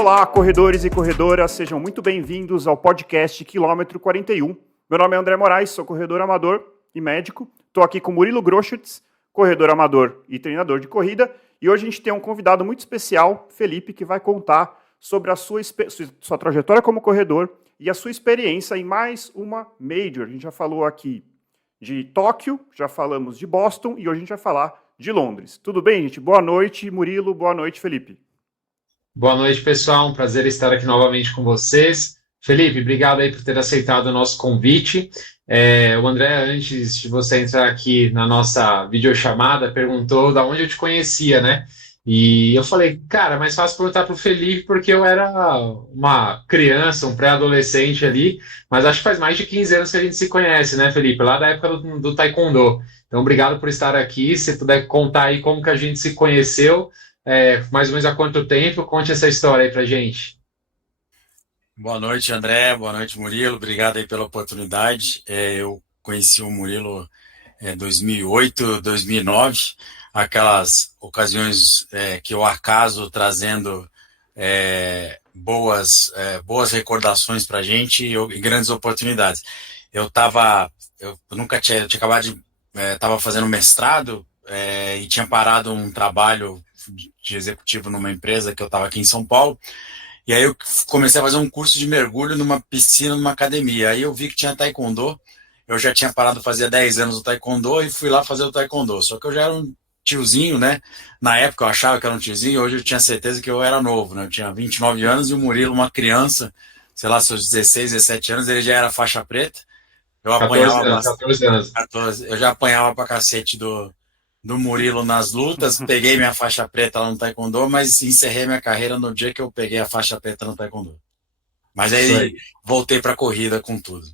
Olá, corredores e corredoras, sejam muito bem-vindos ao podcast Quilômetro 41. Meu nome é André Moraes, sou corredor amador e médico. Estou aqui com Murilo Groschutz, corredor amador e treinador de corrida. E hoje a gente tem um convidado muito especial, Felipe, que vai contar sobre a sua trajetória como corredor e a sua experiência em mais uma Major. A gente já falou aqui de Tóquio, já falamos de Boston e hoje a gente vai falar de Londres. Tudo bem, gente? Boa noite, Murilo. Boa noite, Felipe. Boa noite, pessoal. Um prazer estar aqui novamente com vocês. Felipe, obrigado aí por ter aceitado o nosso convite. O André, antes de você entrar aqui na nossa videochamada, perguntou de onde eu te conhecia, né? E eu falei, cara, mais fácil perguntar para o Felipe, porque eu era uma criança, um pré-adolescente ali, mas acho que faz mais de 15 anos que a gente se conhece, né, Felipe? Lá da época do Taekwondo. Então, obrigado por estar aqui. Se puder contar aí como que a gente se conheceu, mais ou menos há quanto tempo? Conte essa história aí pra gente. Boa noite, André. Boa noite, Murilo. Obrigado aí pela oportunidade. Eu conheci o Murilo em 2008, 2009, aquelas ocasiões que o acaso trazendo boas recordações para a gente e grandes oportunidades. Eu nunca tinha, eu tinha acabado estava fazendo mestrado e tinha parado um trabalho de executivo numa empresa que eu estava aqui em São Paulo. E aí eu comecei a fazer um curso de mergulho numa piscina, numa academia. Aí eu vi que tinha taekwondo. Eu já tinha parado fazia 10 anos o taekwondo e fui lá fazer o taekwondo. Só que eu já era um tiozinho, né? Na época eu achava que era um tiozinho, hoje eu tinha certeza que eu era novo, né? Eu tinha 29 anos e o Murilo, uma criança, sei lá, seus 16, 17 anos, ele já era faixa preta. Eu 14 apanhava anos, bastante. 14 anos. Eu já apanhava pra cacete do Murilo nas lutas, peguei minha faixa preta lá no Taekwondo, mas encerrei minha carreira no dia que eu peguei a faixa preta no Taekwondo. Mas Isso aí aí. voltei pra corrida com tudo.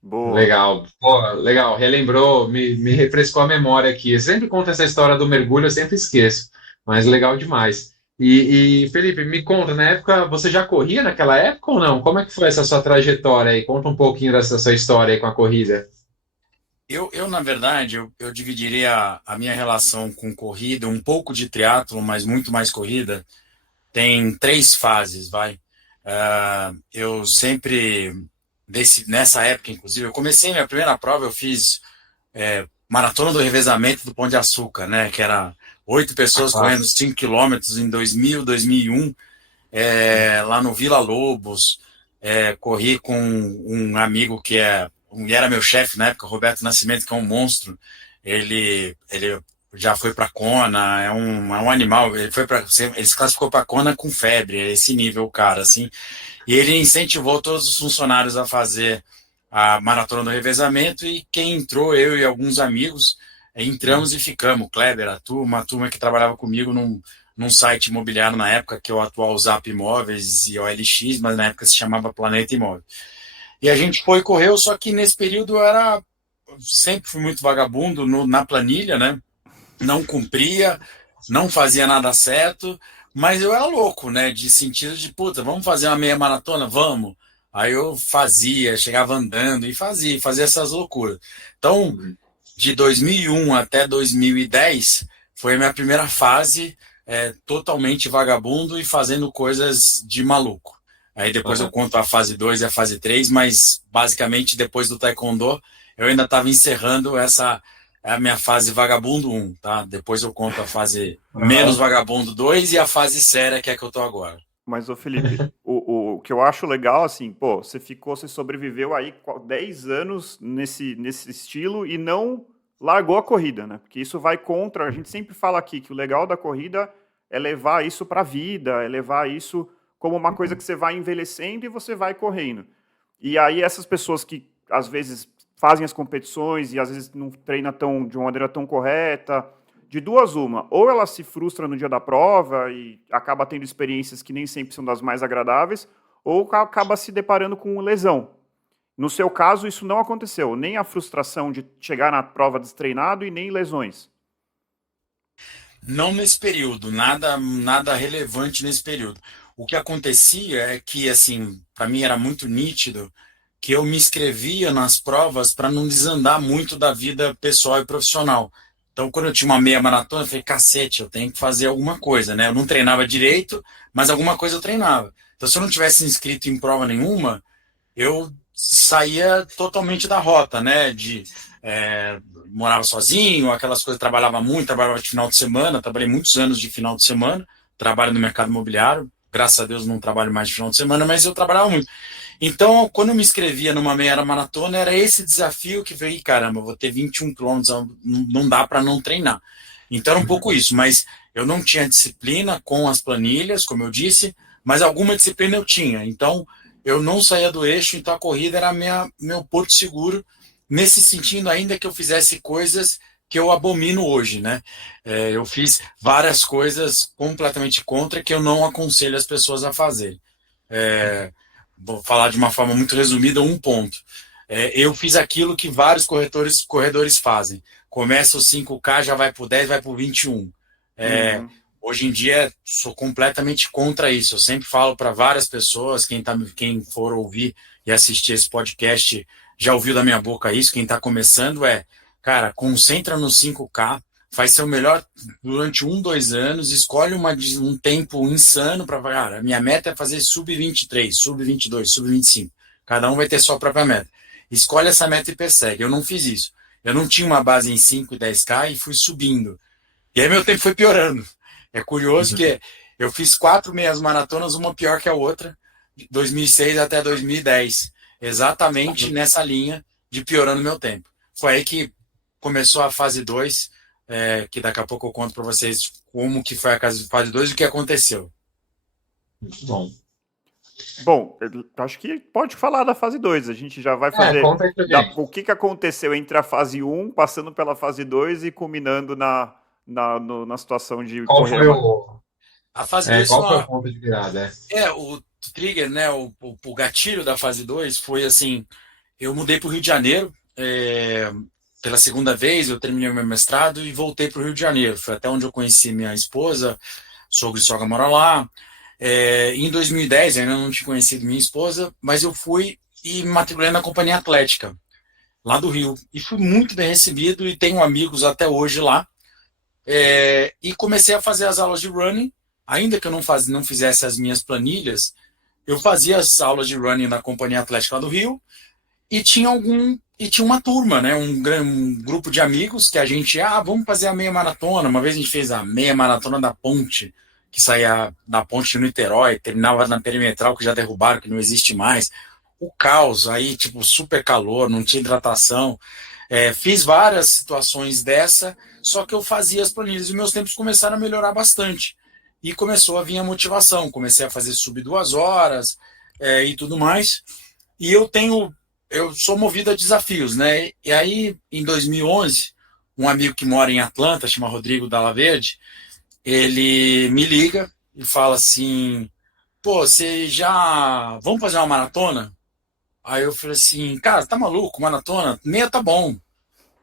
Boa. Legal. Pô, legal. Relembrou, me refrescou a memória aqui. Eu sempre conto essa história do mergulho, eu sempre esqueço. Mas legal demais. Felipe, me conta, na época, você já corria naquela época ou não? Como é que foi essa sua trajetória aí? Conta um pouquinho dessa sua história aí com a corrida. Na verdade, eu dividiria a minha relação com corrida, um pouco de triatlo, mas muito mais corrida, tem 3 fases, vai. Eu sempre, nessa época, inclusive, eu comecei minha primeira prova, eu fiz Maratona do Revezamento do Pão de Açúcar, né? Que era 8 A pessoas correndo classe. 5 quilômetros em 2000, 2001, lá no Vila Lobos. Corri com um amigo que era meu chefe na época, Roberto Nascimento, que é um monstro. Ele já foi para Kona, é um animal. Ele se classificou para Kona com febre, é esse nível, cara, assim. E ele incentivou todos os funcionários a fazer a maratona do revezamento e quem entrou, eu e alguns amigos, entramos e ficamos. O Kleber, a turma que trabalhava comigo num site imobiliário na época, que é o atual Zap Imóveis e OLX, mas na época se chamava Planeta Imóvel. E a gente foi e correu, só que nesse período sempre fui muito vagabundo na planilha, né? Não cumpria, não fazia nada certo, mas eu era louco, né? De sentido de, puta, vamos fazer uma meia maratona? Vamos. Aí eu fazia, chegava andando e fazia essas loucuras. Então, Uhum. de 2001 até 2010, foi a minha primeira fase totalmente vagabundo e fazendo coisas de maluco. Aí depois eu Aham. conto a fase 2 e a fase 3, mas basicamente depois do Taekwondo, eu ainda estava encerrando essa a minha fase vagabundo 1, tá? Depois eu conto a fase menos Aham. vagabundo 2 e a fase séria, que é a que eu tô agora. Mas, ô Felipe, o que eu acho legal, assim, pô, você sobreviveu aí 10 anos nesse estilo e não largou a corrida, né? Porque isso vai contra, a gente sempre fala aqui que o legal da corrida é levar isso pra vida, é levar isso como uma coisa que você vai envelhecendo e você vai correndo. E aí essas pessoas que às vezes fazem as competições e às vezes não treina de uma maneira tão correta, de duas uma, ou ela se frustra no dia da prova e acaba tendo experiências que nem sempre são das mais agradáveis, ou acaba se deparando com lesão. No seu caso, isso não aconteceu, nem a frustração de chegar na prova destreinado e nem lesões. Não nesse período, nada relevante nesse período. O que acontecia é que, assim, para mim era muito nítido que eu me inscrevia nas provas para não desandar muito da vida pessoal e profissional. Então, quando eu tinha uma meia maratona, eu falei, cacete, eu tenho que fazer alguma coisa, né? Eu não treinava direito, mas alguma coisa eu treinava. Então, se eu não tivesse inscrito em prova nenhuma, eu saía totalmente da rota, né? Morava sozinho, aquelas coisas, trabalhava de final de semana, trabalhei muitos anos de final de semana, trabalho no mercado imobiliário, graças a Deus não trabalho mais de final de semana, mas eu trabalhava muito. Então, quando eu me inscrevia numa meia maratona, era esse desafio que veio, caramba, vou ter 21 quilômetros, não dá para não treinar. Então, era um pouco isso, mas eu não tinha disciplina com as planilhas, como eu disse, mas alguma disciplina eu tinha. Então, eu não saía do eixo, então a corrida era meu porto seguro, nesse sentido ainda que eu fizesse coisas que eu abomino hoje, né? Eu fiz várias coisas completamente contra que eu não aconselho as pessoas a fazer. Vou falar de uma forma muito resumida, um ponto. Eu fiz aquilo que vários corredores fazem. Começa o 5K, já vai para o 10, vai para o 21. Hoje em dia, sou completamente contra isso. Eu sempre falo para várias pessoas, quem for ouvir e assistir esse podcast já ouviu da minha boca isso, quem está começando cara, concentra no 5K, faz seu melhor durante 2 anos, escolhe um tempo insano para... Cara, a minha meta é fazer sub-23, sub-22, sub-25. Cada um vai ter sua própria meta. Escolhe essa meta e persegue. Eu não fiz isso. Eu não tinha uma base em 5 e 10K e fui subindo. E aí meu tempo foi piorando. É curioso que eu fiz 4 meias maratonas, uma pior que a outra, de 2006 até 2010. Exatamente nessa linha de piorando meu tempo. Foi aí que começou a fase 2, que daqui a pouco eu conto para vocês como que foi a fase 2 e o que aconteceu. Muito bom. Bom, acho que pode falar da fase 2. A gente já vai fazer o que aconteceu entre a fase 1, passando pela fase 2 e culminando na situação de qual correr. Foi o... A fase 2 qual foi o ponto de virada? O trigger, né, o gatilho da fase 2 foi assim, eu mudei para o Rio de Janeiro, pela segunda vez, eu terminei o meu mestrado e voltei para o Rio de Janeiro. Foi até onde eu conheci minha esposa, sogro e sogra moram lá. Em 2010, eu ainda não tinha conhecido minha esposa, mas eu fui e me matriculei na Companhia Atlética, lá do Rio. E fui muito bem recebido e tenho amigos até hoje lá. E comecei a fazer as aulas de running, ainda que eu não fizesse as minhas planilhas, eu fazia as aulas de running na Companhia Atlética lá do Rio e tinha uma turma, né, um grupo de amigos que a gente, vamos fazer a meia maratona. Uma vez a gente fez a meia maratona da Ponte, que saía da Ponte de Niterói, terminava na Perimetral, que já derrubaram, que não existe mais. O caos, aí, tipo, super calor, não tinha hidratação. Fiz várias situações dessa, só que eu fazia as planilhas e meus tempos começaram a melhorar bastante. E começou a vir a motivação, comecei a fazer sub 2 horas e tudo mais. E eu sou movido a desafios, né? E aí, em 2011, um amigo que mora em Atlanta, chama Rodrigo Dalla Verde, ele me liga e fala assim, pô, vamos fazer uma maratona? Aí eu falei assim, cara, tá maluco, maratona? Meia tá bom.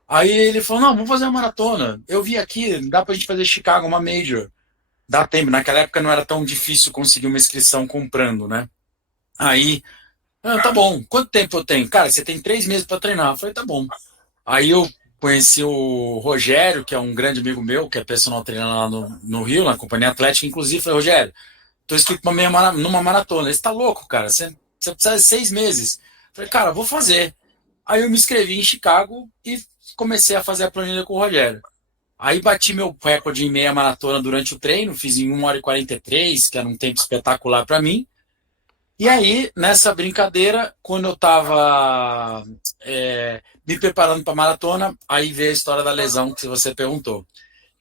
Aí ele falou, não, vamos fazer uma maratona. Eu vi aqui, dá pra gente fazer Chicago, uma major. Dá tempo, naquela época não era tão difícil conseguir uma inscrição comprando, né? Aí, tá bom, quanto tempo eu tenho? Cara, você tem 3 meses para treinar. Eu falei, tá bom. Aí eu conheci o Rogério, que é um grande amigo meu, que é personal trainer lá no Rio, na Companhia Atlética, inclusive. Falei, Rogério, tô inscrito numa maratona. Ele tá louco, cara, você precisa de 6 meses. Eu falei, cara, vou fazer. Aí eu me inscrevi em Chicago e comecei a fazer a planilha com o Rogério. Aí bati meu recorde em meia maratona durante o treino, fiz em 1h43, que era um tempo espetacular para mim. E aí, nessa brincadeira, quando eu estava me preparando para a maratona, aí veio a história da lesão que você perguntou.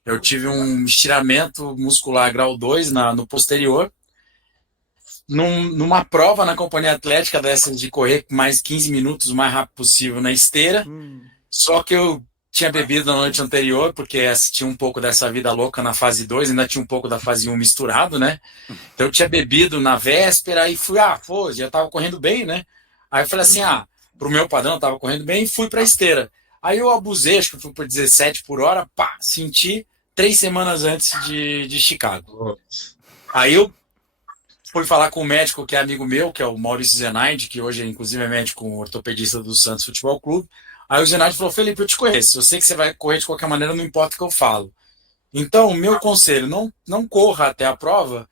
Eu tive um estiramento muscular grau 2 no posterior, numa prova na Companhia Atlética dessas de correr mais 15 minutos o mais rápido possível na esteira. Só que eu tinha bebido na noite anterior, porque assisti um pouco dessa vida louca na fase 2, ainda tinha um pouco da fase 1 misturado, né? Então eu tinha bebido na véspera e fui, já tava correndo bem, né? Aí eu falei assim, pro meu padrão eu tava correndo bem e fui pra esteira. Aí eu abusei, acho que fui por 17 por hora, senti 3 semanas antes de Chicago. Aí eu fui falar com um médico que é amigo meu, que é o Maurício Zenaide, que hoje inclusive é médico ortopedista do Santos Futebol Clube. Aí o Zenardi falou, Felipe, eu te conheço, eu sei que você vai correr de qualquer maneira, não importa o que eu falo. Então, meu conselho, não corra até a prova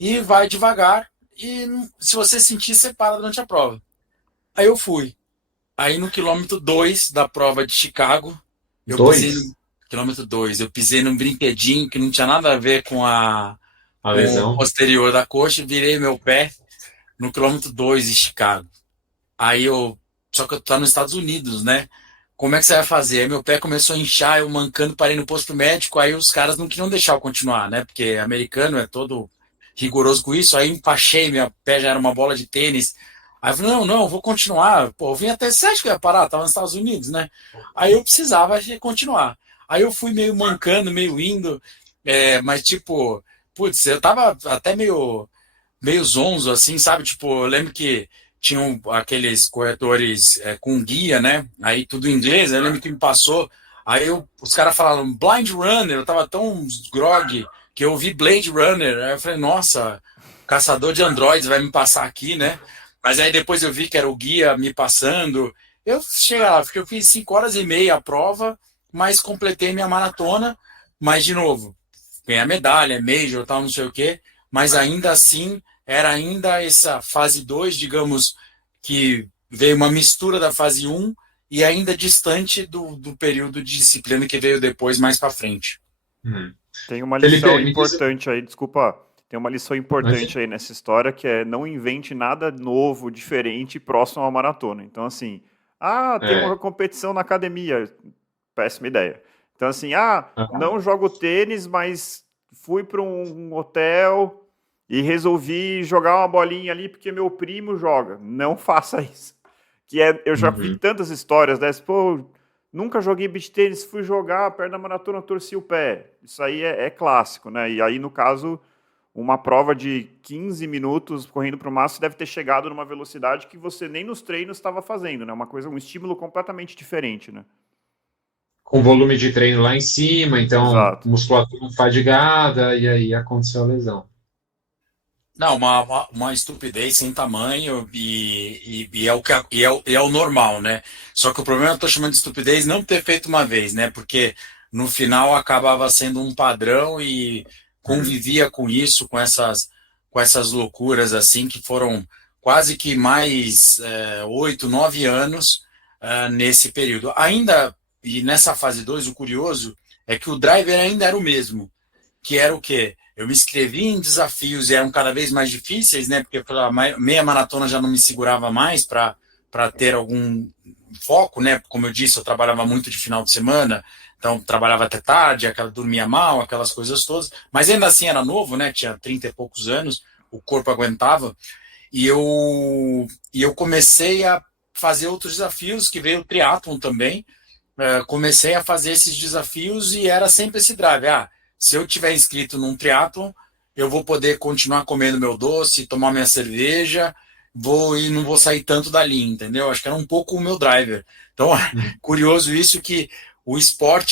e vai devagar, e se você sentir, você para durante a prova. Aí eu fui. Aí no quilômetro 2 da prova de Chicago, eu pisei no Dois? quilômetro 2, eu pisei num brinquedinho que não tinha nada a ver A com o lesão? posterior da coxa, virei meu pé no quilômetro 2 de Chicago. Aí eu. Só que eu tô nos Estados Unidos, né? Como é que você vai fazer? Aí meu pé começou a inchar, eu mancando, parei no posto médico, aí os caras não queriam deixar eu continuar, né? Porque americano é todo rigoroso com isso, aí empachei, minha pé já era uma bola de tênis. Aí eu falei, não, eu vou continuar. Pô, eu vim até, você acha que eu ia parar? Tava nos Estados Unidos, né? Aí eu precisava continuar. Aí eu fui meio mancando, meio indo, mas tipo, putz, eu tava até meio zonzo, assim, sabe? Tipo, eu lembro que tinham aqueles corretores com guia, né? Aí tudo em inglês, eu lembro que me passou. Os caras falaram Blind Runner, eu tava tão grog que eu ouvi Blade Runner. Aí eu falei, nossa, caçador de androides vai me passar aqui, né? Mas aí depois eu vi que era o guia me passando. Eu cheguei lá, porque eu fiz 5 horas e meia a prova, mas completei minha maratona. Mas, de novo, ganhei a medalha, major, tal, não sei o quê. Mas ainda assim, era ainda essa fase 2, digamos, que veio uma mistura da fase um e ainda distante do período de disciplina que veio depois, mais para frente. Uhum. Tem uma lição Felipe, me diz. importante aí, desculpa, tem uma lição importante aí nessa história que é não invente nada novo, diferente, próximo à maratona. Então, assim, tem É, uma competição na academia, péssima ideia. Então, assim, aham, não jogo tênis, mas fui para um hotel e resolvi jogar uma bolinha ali porque meu primo joga. Não faça isso. Eu já vi uhum. tantas histórias dessas, pô, nunca joguei beach tênis, fui jogar, perto da maratona, torci o pé. Isso aí é clássico, né? E aí, no caso, uma prova de 15 minutos correndo para o máximo deve ter chegado numa velocidade que você nem nos treinos estava fazendo, né? Uma coisa, um estímulo completamente diferente, né? Com volume de treino lá em cima, então Exato. musculatura fadigada, e aí aconteceu a lesão. Não, uma estupidez sem tamanho e é o que é o normal, né? Só que o problema eu estou chamando de estupidez não ter feito uma vez, né? Porque no final acabava sendo um padrão e Uhum. convivia com isso, com essas loucuras assim que foram quase que mais 8, 9 anos nesse período. Ainda, e nessa fase 2 o curioso é que o driver ainda era o mesmo, que era o quê? Eu me inscrevi em desafios e eram cada vez mais difíceis, né? Porque pela meia maratona já não me segurava mais para ter algum foco, né? Como eu disse, eu trabalhava muito de final de semana, então trabalhava até tarde, dormia mal, aquelas coisas todas. Mas ainda assim era novo, né? Tinha 30 e poucos anos, o corpo aguentava. E eu comecei a fazer outros desafios, que veio o triatlon também. Comecei a fazer esses desafios e era sempre esse drive. Se eu tiver inscrito num triatlon, eu vou poder continuar comendo meu doce, tomar minha cerveja, e não vou sair tanto dali, entendeu? Acho que era um pouco o meu driver. Então, Uhum. curioso isso que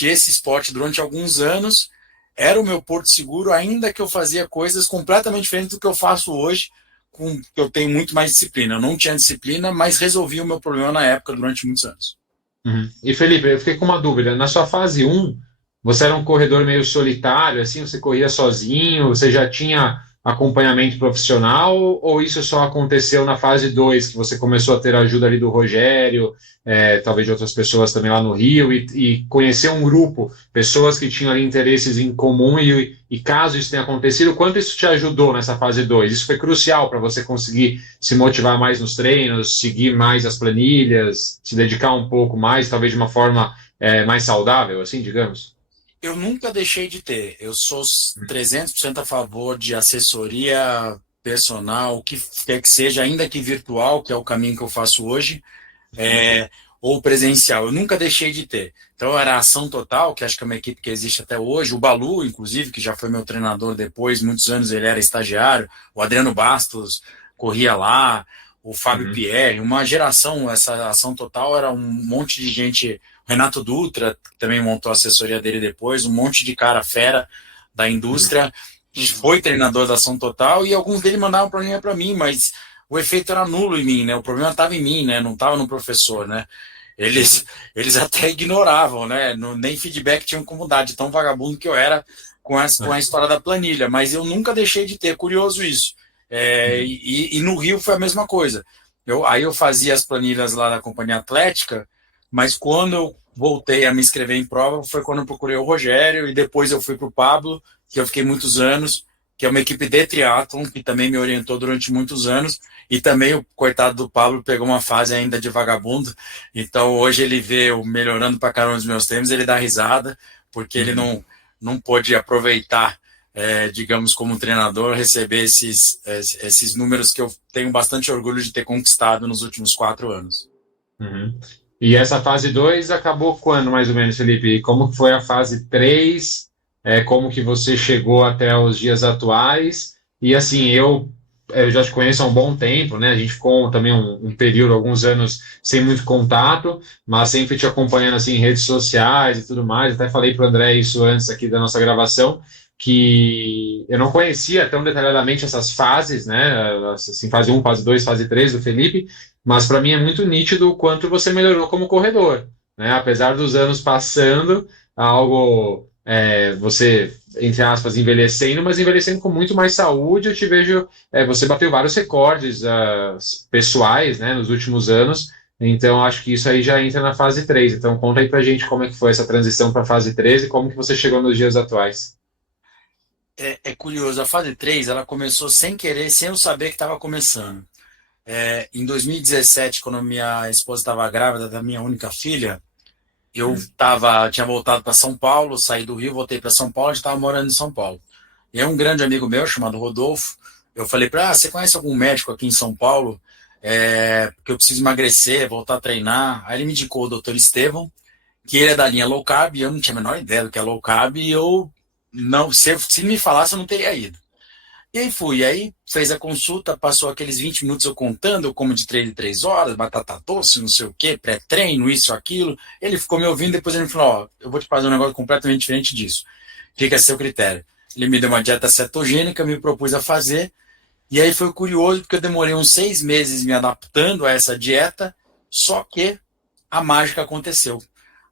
esse esporte, durante alguns anos, era o meu porto seguro, ainda que eu fazia coisas completamente diferentes do que eu faço hoje, que eu tenho muito mais disciplina. Eu não tinha disciplina, mas resolvi o meu problema na época, durante muitos anos. Uhum. E Felipe, eu fiquei com uma dúvida. Na sua fase um, você era um corredor meio solitário, assim, você corria sozinho, você já tinha acompanhamento profissional, ou isso só aconteceu na fase 2 que você começou a ter a ajuda ali do Rogério, talvez de outras pessoas também lá no Rio, e conhecer um grupo, pessoas que tinham ali interesses em comum, e caso isso tenha acontecido, quanto isso te ajudou nessa fase 2? Isso foi crucial para você conseguir se motivar mais nos treinos, seguir mais as planilhas, se dedicar um pouco mais, talvez de uma forma mais saudável, assim, digamos? Eu nunca deixei de ter. Eu sou 300% a favor de assessoria personal, o que quer que seja, ainda que virtual, que é o caminho que eu faço hoje, ou presencial. Eu nunca deixei de ter. Então era a Ação Total, que acho que é uma equipe que existe até hoje, o Balu, inclusive, que já foi meu treinador depois, muitos anos ele era estagiário, o Adriano Bastos corria lá, o Fábio Uhum, Pierre, uma geração, essa Ação Total era um monte de gente, o Renato Dutra, que também montou a assessoria dele depois, um monte de cara fera da uhum, indústria, Uhum. foi treinador da Ação Total, e alguns deles mandavam para mim, mas o efeito era nulo em mim, né? O problema estava em mim, né? Não estava no professor, né? Eles até ignoravam, né? Nem feedback tinham como dar, de tão vagabundo que eu era com a história da planilha. Mas eu nunca deixei de ter, é curioso isso. E no Rio foi a mesma coisa. Aí eu fazia as planilhas lá da Companhia Atlética, mas quando eu voltei a me inscrever em prova foi quando eu procurei o Rogério e depois eu fui para o Pablo, que eu fiquei muitos anos, que é uma equipe de triatlon, que também me orientou durante muitos anos, e também o coitado do Pablo pegou uma fase ainda de vagabundo, então hoje ele vê eu melhorando para caramba os meus tempos, ele dá risada, porque ele não pôde aproveitar, digamos, como treinador, receber esses números que eu tenho bastante orgulho de ter conquistado nos últimos 4 anos. Uhum. E essa fase 2 acabou quando, mais ou menos, Felipe? E como foi a fase 3? Como que você chegou até os dias atuais? E assim, eu já te conheço há um bom tempo, né? A gente ficou também um período, alguns anos, sem muito contato, mas sempre te acompanhando assim, em redes sociais e tudo mais. Até falei para o André isso antes aqui da nossa gravação, que eu não conhecia tão detalhadamente essas fases, né? Assim, fase 1, fase 2, fase 3 do Felipe, mas para mim é muito nítido o quanto você melhorou como corredor, né? Apesar dos anos passando, algo você, entre aspas, envelhecendo, mas envelhecendo com muito mais saúde. Eu te vejo, você bateu vários recordes pessoais, né, nos últimos anos. Então acho que isso aí já entra na fase 3. Então conta aí pra gente como é que foi essa transição para a fase 3 e como que você chegou nos dias atuais. É curioso, a fase 3 ela começou sem querer, sem eu saber que estava começando. Em 2017, quando minha esposa estava grávida da minha única filha, eu tinha voltado para São Paulo, saí do Rio, voltei para São Paulo, já estava morando em São Paulo. E aí um grande amigo meu, chamado Rodolfo, eu falei para você conhece algum médico aqui em São Paulo? Porque eu preciso emagrecer, voltar a treinar. Aí ele me indicou o Dr. Estevão, que ele é da linha low carb, e eu não tinha a menor ideia do que é low carb, e eu não, se me falasse, eu não teria ido. E aí fui, aí fez a consulta, passou aqueles 20 minutos eu contando, eu como de 3 em 3 horas, batata doce, não sei o quê, pré-treino, isso, aquilo. Ele ficou me ouvindo, depois ele me falou, ó, eu vou te fazer um negócio completamente diferente disso. Fica a seu critério. Ele me deu uma dieta cetogênica, me propôs a fazer, e aí foi curioso, porque eu demorei uns 6 meses me adaptando a essa dieta, só que a mágica aconteceu.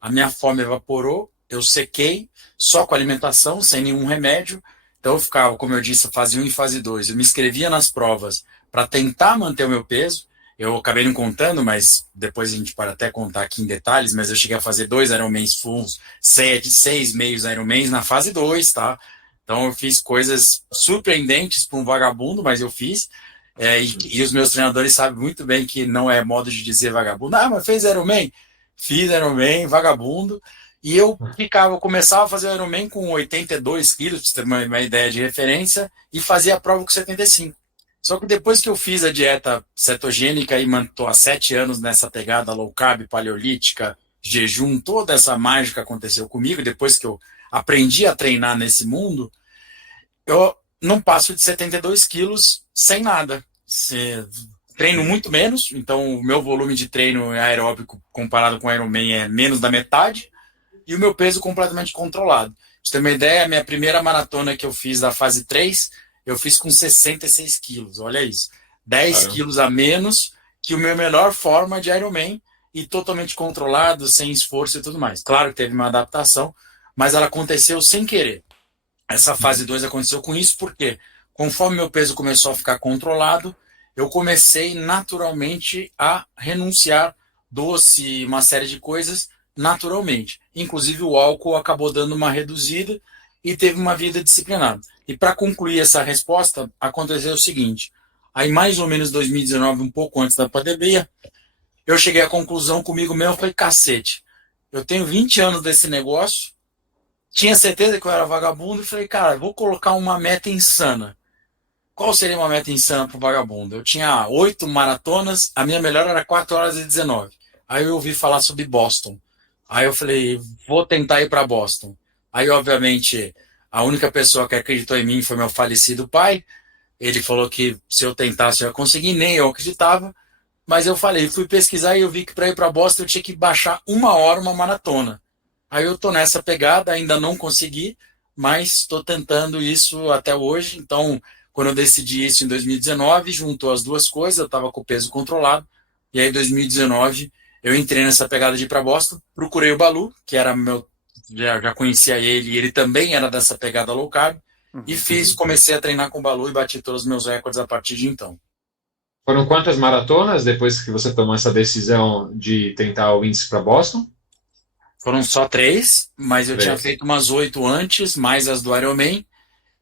A minha fome evaporou, eu sequei, só com alimentação, sem nenhum remédio. Então eu ficava, como eu disse, fase 1 e fase 2. Eu me inscrevia nas provas para tentar manter o meu peso. Eu acabei não contando, mas depois a gente pode até contar aqui em detalhes, mas eu cheguei a fazer 2 Ironmans fulls, 6 meios Ironmans na fase 2, tá? Então eu fiz coisas surpreendentes para um vagabundo, mas eu fiz. E os meus treinadores sabem muito bem que não é modo de dizer vagabundo. Ah, mas fez Ironman? Fiz Ironman, vagabundo. E eu começava a fazer o Ironman com 82 quilos, para você ter uma ideia de referência, e fazia a prova com 75. Só que depois que eu fiz a dieta cetogênica e estou há 7 anos nessa pegada low carb, paleolítica, jejum, toda essa mágica aconteceu comigo, depois que eu aprendi a treinar nesse mundo, eu não passo de 72 quilos sem nada. Treino muito menos, então o meu volume de treino aeróbico comparado com o Ironman é menos da metade, e o meu peso completamente controlado. Pra você ter uma ideia, a minha primeira maratona que eu fiz da fase 3, eu fiz com 66 quilos, olha isso. 10 quilos a menos que o meu melhor forma de Ironman, e totalmente controlado, sem esforço e tudo mais. Claro que teve uma adaptação, mas ela aconteceu sem querer. Essa fase 2 aconteceu com isso porque, conforme meu peso começou a ficar controlado, eu comecei naturalmente a renunciar doce, uma série de coisas, naturalmente. Inclusive o álcool acabou dando uma reduzida e teve uma vida disciplinada. E para concluir essa resposta, aconteceu o seguinte, aí mais ou menos 2019, um pouco antes da pandemia, eu cheguei à conclusão comigo mesmo, falei, cacete, eu tenho 20 anos desse negócio, tinha certeza que eu era vagabundo e falei, cara, vou colocar uma meta insana. Qual seria uma meta insana para o vagabundo? Eu tinha 8 maratonas, a minha melhor era 4 horas e 19. Aí eu ouvi falar sobre Boston. Aí eu falei, vou tentar ir para Boston. Aí, obviamente, a única pessoa que acreditou em mim foi meu falecido pai. Ele falou que se eu tentasse eu ia conseguir, nem eu acreditava. Mas eu falei, fui pesquisar e eu vi que para ir para Boston eu tinha que baixar 1 hora uma maratona. Aí eu tô nessa pegada, ainda não consegui, mas estou tentando isso até hoje. Então, quando eu decidi isso em 2019, juntou as duas coisas, eu estava com o peso controlado. E aí, em 2019, eu entrei nessa pegada de ir para Boston, procurei o Balu, que era meu, já conhecia ele, e ele também era dessa pegada low carb, e comecei a treinar com o Balu e bati todos os meus recordes a partir de então. Foram quantas maratonas depois que você tomou essa decisão de tentar o índice para Boston? Foram só 3, mas eu tinha feito umas 8 antes, mais as do Ironman,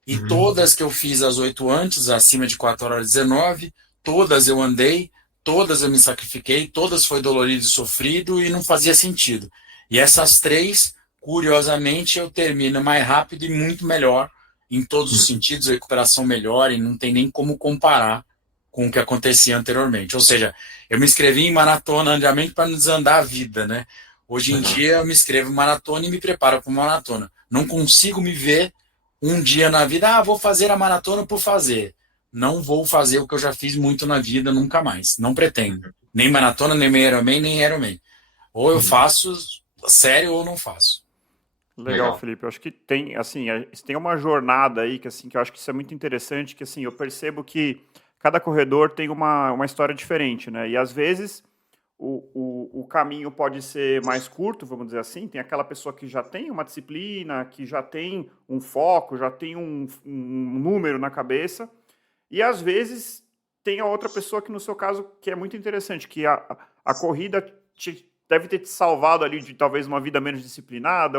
e todas que eu fiz as 8 antes, acima de 4 horas e 19, todas eu andei, todas eu me sacrifiquei, todas foi dolorido e sofrido e não fazia sentido. E essas 3, curiosamente, eu termino mais rápido e muito melhor, em todos os sentidos, recuperação melhor, e não tem nem como comparar com o que acontecia anteriormente. Ou seja, eu me inscrevi em maratona antigamente para não desandar a vida, né? Hoje em dia eu me inscrevo em maratona e me preparo para uma maratona. Não consigo me ver um dia na vida, vou fazer a maratona por fazer. Não vou fazer o que eu já fiz muito na vida, nunca mais. Não pretendo. Nem maratona, nem Ironman, nem Ironman. Ou eu faço sério ou não faço. Legal, Felipe. Eu acho que tem, assim, tem uma jornada aí que, assim, que eu acho que isso é muito interessante, que, assim, eu percebo que cada corredor tem uma história diferente, né? E, às vezes, o caminho pode ser mais curto, vamos dizer assim. Tem aquela pessoa que já tem uma disciplina, que já tem um foco, já tem um número na cabeça. E, às vezes, tem a outra pessoa que, no seu caso, que é muito interessante, que a corrida deve ter te salvado ali de talvez uma vida menos disciplinada,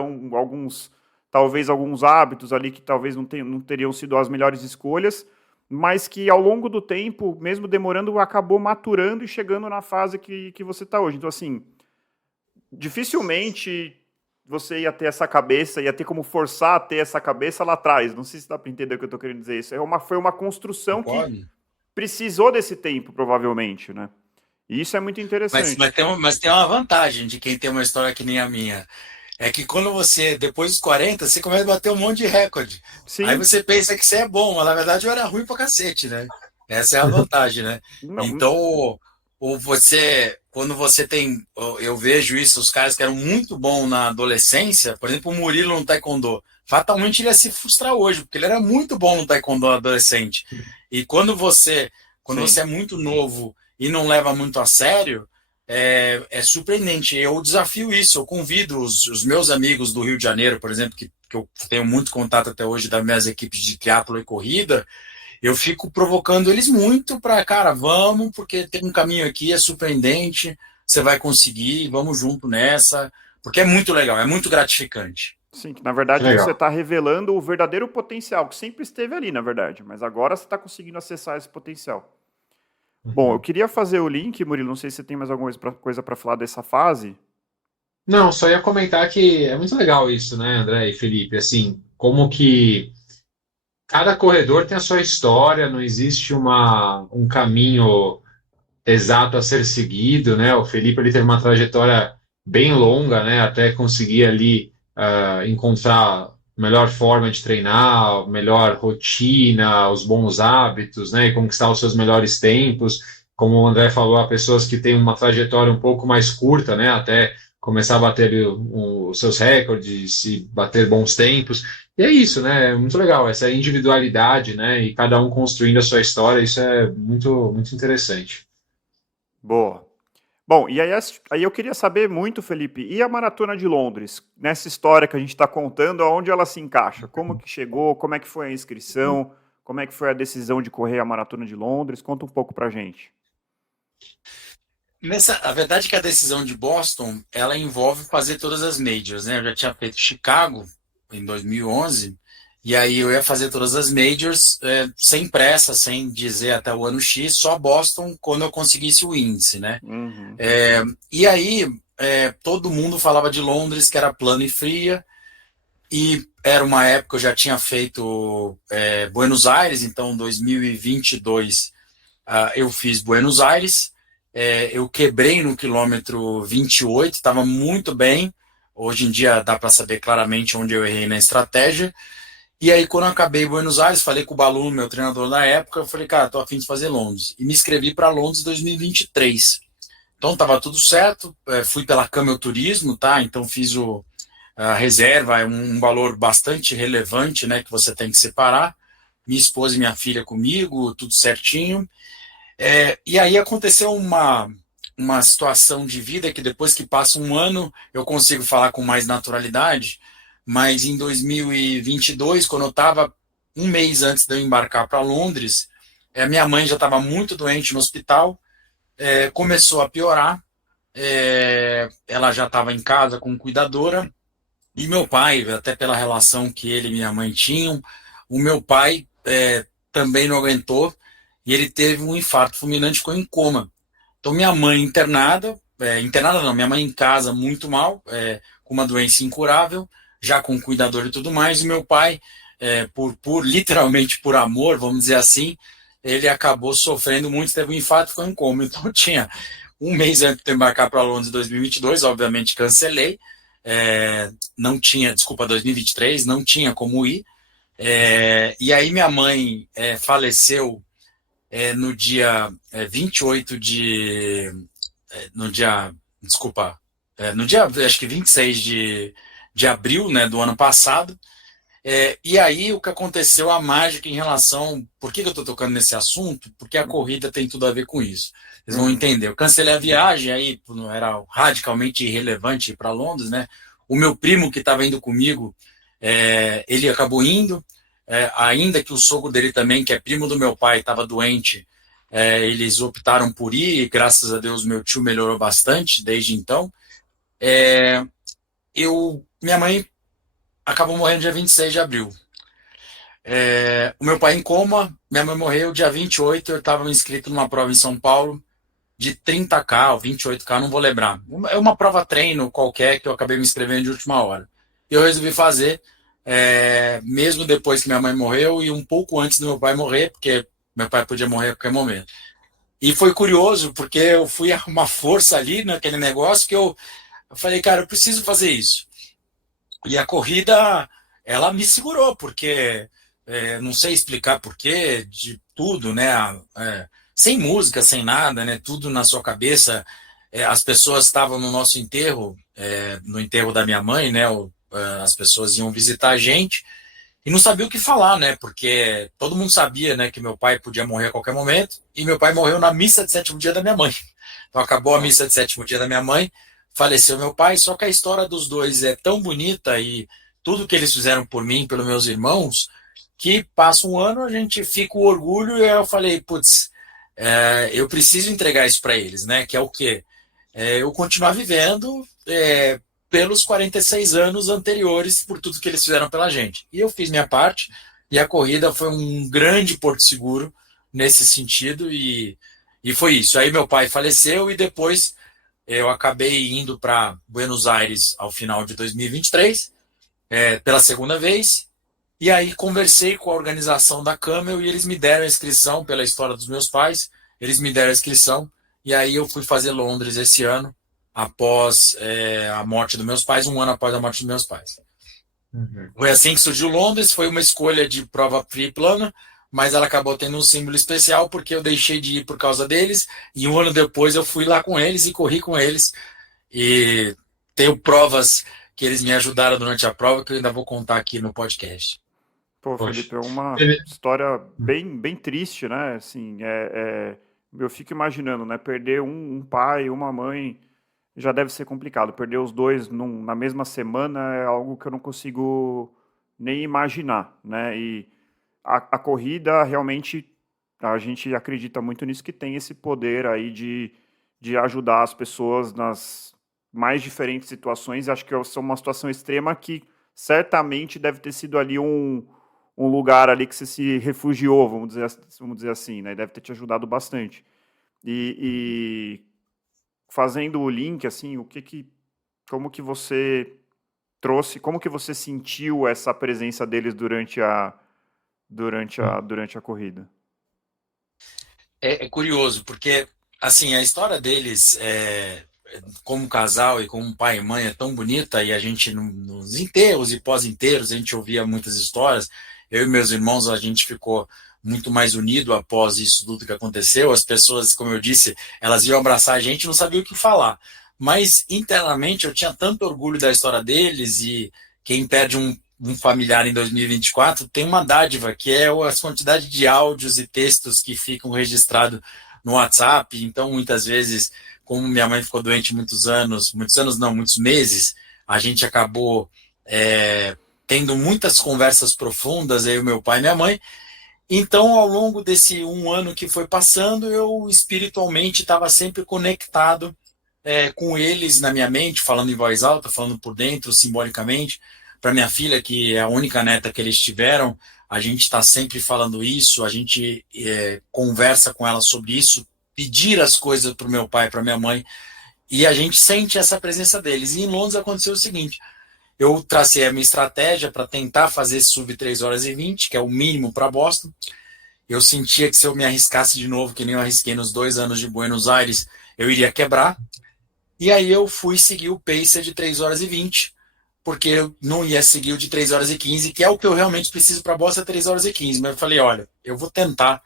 talvez alguns hábitos ali que talvez não teriam sido as melhores escolhas, mas que ao longo do tempo, mesmo demorando, acabou maturando e chegando na fase que você está hoje. Então, assim, dificilmente você ia ter essa cabeça, ia ter como forçar a ter essa cabeça lá atrás. Não sei se dá para entender o que eu estou querendo dizer. Isso foi uma construção que precisou desse tempo, provavelmente, né? E isso é muito interessante. Mas tem uma vantagem de quem tem uma história que nem a minha. É que quando você, depois dos 40, você começa a bater um monte de recorde. Sim. Aí você pensa que você é bom, mas na verdade eu era ruim pra cacete, né? Essa é a vantagem, né? Não. Então, quando você tem, eu vejo isso, os caras que eram muito bons na adolescência, por exemplo, o Murilo no Taekwondo, fatalmente ele ia se frustrar hoje, porque ele era muito bom no Taekwondo adolescente. E quando você é muito novo e não leva muito a sério, é surpreendente. Eu desafio isso, eu convido os meus amigos do Rio de Janeiro, por exemplo, que eu tenho muito contato até hoje das minhas equipes de triatlo e corrida, eu fico provocando eles muito para, cara, vamos, porque tem um caminho aqui, é surpreendente, você vai conseguir, vamos junto nessa, porque é muito legal, é muito gratificante. Sim, que na verdade você está revelando o verdadeiro potencial, que sempre esteve ali, na verdade, mas agora você está conseguindo acessar esse potencial. Bom, eu queria fazer o link, Murilo, não sei se você tem mais alguma coisa para falar dessa fase. Não, só ia comentar que é muito legal isso, né, André e Felipe, assim, como que cada corredor tem a sua história, não existe um caminho exato a ser seguido, né, o Felipe ele teve uma trajetória bem longa, né, até conseguir ali encontrar melhor forma de treinar, melhor rotina, os bons hábitos, né, e conquistar os seus melhores tempos. Como o André falou, há pessoas que têm uma trajetória um pouco mais curta, né, até começar a bater os seus recordes e bater bons tempos. E é isso, né, é muito legal, essa individualidade, né, e cada um construindo a sua história, isso é muito, muito interessante. Boa. Bom, e aí eu queria saber muito, Felipe, e a Maratona de Londres? Nessa história que a gente está contando, aonde ela se encaixa? Como que chegou? Como é que foi a inscrição? Como é que foi a decisão de correr a Maratona de Londres? Conta um pouco pra gente. A verdade é que a decisão de Boston, ela envolve fazer todas as majors, né? Eu já tinha feito Chicago em 2011, e aí eu ia fazer todas as majors sem pressa, sem dizer até o ano X, só Boston quando eu conseguisse o índice, né? Uhum. E aí todo mundo falava de Londres, que era plana e fria, e era uma época que eu já tinha feito Buenos Aires, então 2022 eu fiz Buenos Aires, eu quebrei no quilômetro 28, estava muito bem, hoje em dia dá para saber claramente onde eu errei na estratégia. E aí, quando eu acabei em Buenos Aires, falei com o Balu, meu treinador na época, eu falei, cara, tô a fim de fazer Londres. E me inscrevi para Londres 2023. Então, tava tudo certo, fui pela Camel Turismo, tá? Então, fiz a reserva, é um valor bastante relevante, né, que você tem que separar. Minha esposa e minha filha comigo, tudo certinho. E aí aconteceu uma situação de vida que depois que passa um ano eu consigo falar com mais naturalidade, mas em 2022, quando eu estava um mês antes de eu embarcar para Londres, minha mãe já estava muito doente no hospital, começou a piorar, ela já estava em casa com cuidadora, e meu pai, até pela relação que ele e minha mãe tinham, o meu pai também não aguentou, e ele teve um infarto fulminante, ficou em coma. Então, minha mãe internada não, minha mãe em casa muito mal, com uma doença incurável, já com cuidador e tudo mais, e meu pai, literalmente por amor, vamos dizer assim, ele acabou sofrendo muito, teve um infarto, ficou em coma. Então, eu tinha um mês antes de embarcar para Londres em 2022, obviamente cancelei, não tinha, desculpa, 2023, não tinha como ir, e aí minha mãe faleceu no dia 28 de. No dia. Desculpa. No dia, acho que 26 de abril, né, do ano passado. E aí o que aconteceu, a mágica em relação. Por que eu estou tocando nesse assunto? Porque a corrida tem tudo a ver com isso. Vocês vão entender. Eu cancelei a viagem, aí era radicalmente irrelevante ir para Londres, né? O meu primo que estava indo comigo, ele acabou indo. Ainda que o sogro dele também, que é primo do meu pai, estava doente, eles optaram por ir, e graças a Deus meu tio melhorou bastante desde então. Minha mãe acabou morrendo dia 26 de abril. O meu pai em coma, minha mãe morreu dia 28, eu estava inscrito numa prova em São Paulo, de 30K ou 28K, não vou lembrar. É uma prova treino qualquer que eu acabei me inscrevendo de última hora. Eu resolvi fazer, mesmo depois que minha mãe morreu e um pouco antes do meu pai morrer, porque meu pai podia morrer a qualquer momento. E foi curioso, porque eu fui uma força ali naquele negócio que eu falei, cara, eu preciso fazer isso. E a corrida, ela me segurou, porque não sei explicar porquê, de tudo, né? Sem música, sem nada, né? Tudo na sua cabeça. As pessoas estavam no nosso enterro, no enterro da minha mãe, né? As pessoas iam visitar a gente e não sabia o que falar, né? Porque todo mundo sabia, né, que meu pai podia morrer a qualquer momento, e meu pai morreu na missa de sétimo dia da minha mãe. Então acabou a missa de sétimo dia da minha mãe, faleceu meu pai, só que a história dos dois é tão bonita e tudo que eles fizeram por mim, pelos meus irmãos, que passa um ano, a gente fica com orgulho, e aí eu falei, putz, eu preciso entregar isso para eles, né? Que é o quê? Eu continuar vivendo pelos 46 anos anteriores, por tudo que eles fizeram pela gente. E eu fiz minha parte, e a corrida foi um grande porto seguro nesse sentido, e foi isso. Aí meu pai faleceu, e depois eu acabei indo para Buenos Aires ao final de 2023, pela segunda vez, e aí conversei com a organização da Camel, e eles me deram a inscrição pela história dos meus pais, eles me deram a inscrição, e aí eu fui fazer Londres esse ano, após a morte dos meus pais, um ano após a morte dos meus pais. Foi assim que surgiu Londres, foi uma escolha de prova plana, mas ela acabou tendo um símbolo especial, porque eu deixei de ir por causa deles, e um ano depois eu fui lá com eles e corri com eles, e tenho provas que eles me ajudaram durante a prova, que eu ainda vou contar aqui no podcast. Pô, Poxa. Felipe, é uma história bem, bem triste, né? Assim, eu fico imaginando, né? Perder um pai, uma mãe, já deve ser complicado. Perder os dois na mesma semana é algo que eu não consigo nem imaginar, né? E a corrida, realmente, a gente acredita muito nisso, que tem esse poder aí de ajudar as pessoas nas mais diferentes situações. Acho que é uma situação extrema que certamente deve ter sido ali um lugar ali que você se refugiou, vamos dizer assim, né? Deve ter te ajudado bastante. E fazendo o link, assim, como que você trouxe, como que você sentiu essa presença deles durante a corrida? É curioso, porque assim, a história deles como casal e como pai e mãe é tão bonita, e a gente nos enterros e pós-enterros a gente ouvia muitas histórias. Eu e meus irmãos, a gente ficou muito mais unido após isso tudo que aconteceu. As pessoas, como eu disse, elas iam abraçar a gente e não sabiam o que falar. Mas internamente eu tinha tanto orgulho da história deles, e quem perde um familiar em 2024 tem uma dádiva, que é a quantidade de áudios e textos que ficam registrados no WhatsApp. Então, muitas vezes, como minha mãe ficou doente muitos anos não, muitos meses, a gente acabou tendo muitas conversas profundas, eu, meu pai e minha mãe. Então, ao longo desse um ano que foi passando, eu espiritualmente estava sempre conectado com eles na minha mente, falando em voz alta, falando por dentro, simbolicamente. Para minha filha, que é a única neta que eles tiveram, a gente está sempre falando isso, a gente conversa com ela sobre isso, pedir as coisas para o meu pai, para minha mãe, e a gente sente essa presença deles. E em Londres aconteceu o seguinte: eu tracei a minha estratégia para tentar fazer sub 3 horas e 20, que é o mínimo para Boston. Eu sentia que se eu me arriscasse de novo, que nem eu arrisquei nos 2 anos de Buenos Aires, eu iria quebrar. E aí eu fui seguir o pacer de 3 horas e 20, porque eu não ia seguir o de 3 horas e 15, que é o que eu realmente preciso para Boston, 3 horas e 15. Mas eu falei, olha, eu vou tentar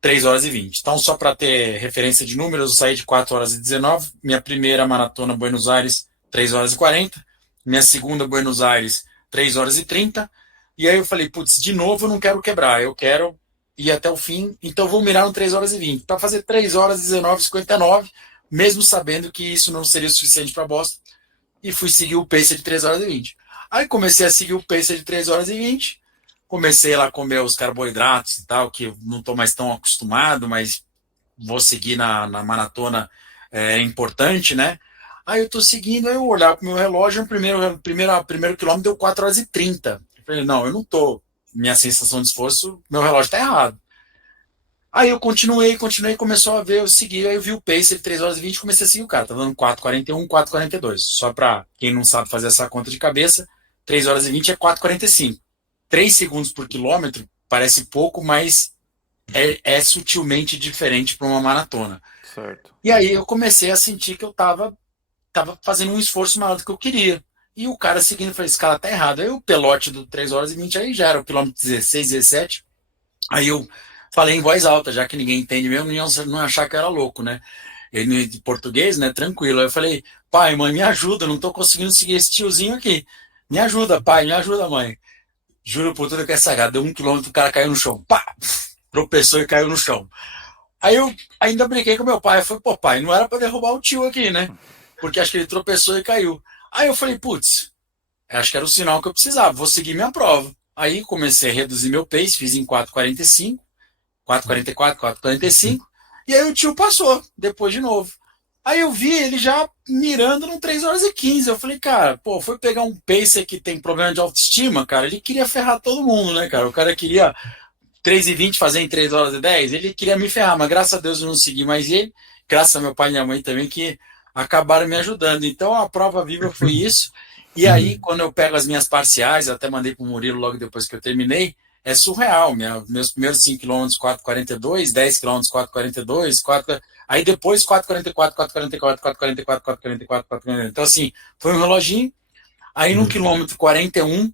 3 horas e 20. Então, só para ter referência de números, eu saí de 4 horas e 19. Minha primeira maratona Buenos Aires, 3 horas e 40. Minha segunda Buenos Aires, 3 horas e 30. E aí eu falei, putz, de novo eu não quero quebrar, eu quero ir até o fim, então eu vou mirar no 3 horas e 20. Para fazer 3 horas e 19, 59, mesmo sabendo que isso não seria o suficiente para Boston. E fui seguir o pacer de 3 horas e 20. Aí comecei a seguir o pacer de 3 horas e 20. Comecei lá a comer os carboidratos e tal, que eu não estou mais tão acostumado, mas vou seguir na maratona, é importante, né? Aí eu tô seguindo, aí eu olhar pro meu relógio, o primeiro quilômetro deu 4 horas e 30. Eu falei, não, eu não tô. Minha sensação de esforço, meu relógio tá errado. Aí eu continuei, começou a ver, eu segui, aí eu vi o pace de 3 horas e 20, comecei a seguir o cara, tá dando 4,41, 4,42. Só pra quem não sabe fazer essa conta de cabeça, 3 horas e 20 é 4,45. 3 segundos por quilômetro parece pouco, mas é sutilmente diferente para uma maratona. Certo. E aí eu comecei a sentir que eu tava fazendo um esforço maior do que eu queria. E o cara seguindo, falei, esse cara tá errado. Aí o pelote do 3 horas e 20 aí já era o quilômetro 16, 17. Aí eu falei em voz alta, já que ninguém entende mesmo, não achar que eu era louco, né? Ele de português, né? Tranquilo. Aí eu falei, pai, mãe, me ajuda, não tô conseguindo seguir esse tiozinho aqui. Me ajuda, pai, me ajuda, mãe. Juro por tudo que é sagrado. Deu 1 quilômetro, o cara caiu no chão. Pá! Tropeçou e caiu no chão. Aí eu ainda brinquei com meu pai. Eu falei, pô, pai, não era pra derrubar o tio aqui, né? Porque acho que ele tropeçou e caiu. Aí eu falei, putz, acho que era o sinal que eu precisava, vou seguir minha prova. Aí comecei a reduzir meu pace, fiz em 4,45, 4,44, 4,45, e aí o tio passou, depois de novo. Aí eu vi ele já mirando no 3 horas e 15. Eu falei, cara, pô, foi pegar um pacer que tem problema de autoestima, cara, ele queria ferrar todo mundo, né, cara? O cara queria 3 e 20 fazer em 3 horas e 10, ele queria me ferrar, mas graças a Deus eu não segui mais ele, graças a meu pai e minha mãe também, que acabaram me ajudando. Então a prova viva foi isso. E aí, quando eu pego as minhas parciais, eu até mandei para o Murilo logo depois que eu terminei, é surreal. Meus primeiros 5 km, 4,42, 10 km, 4,42, 4... aí depois 4,44, 4,44, 4,44, 4,44, 4,44. Então, assim, foi um reloginho. Aí no quilômetro 41,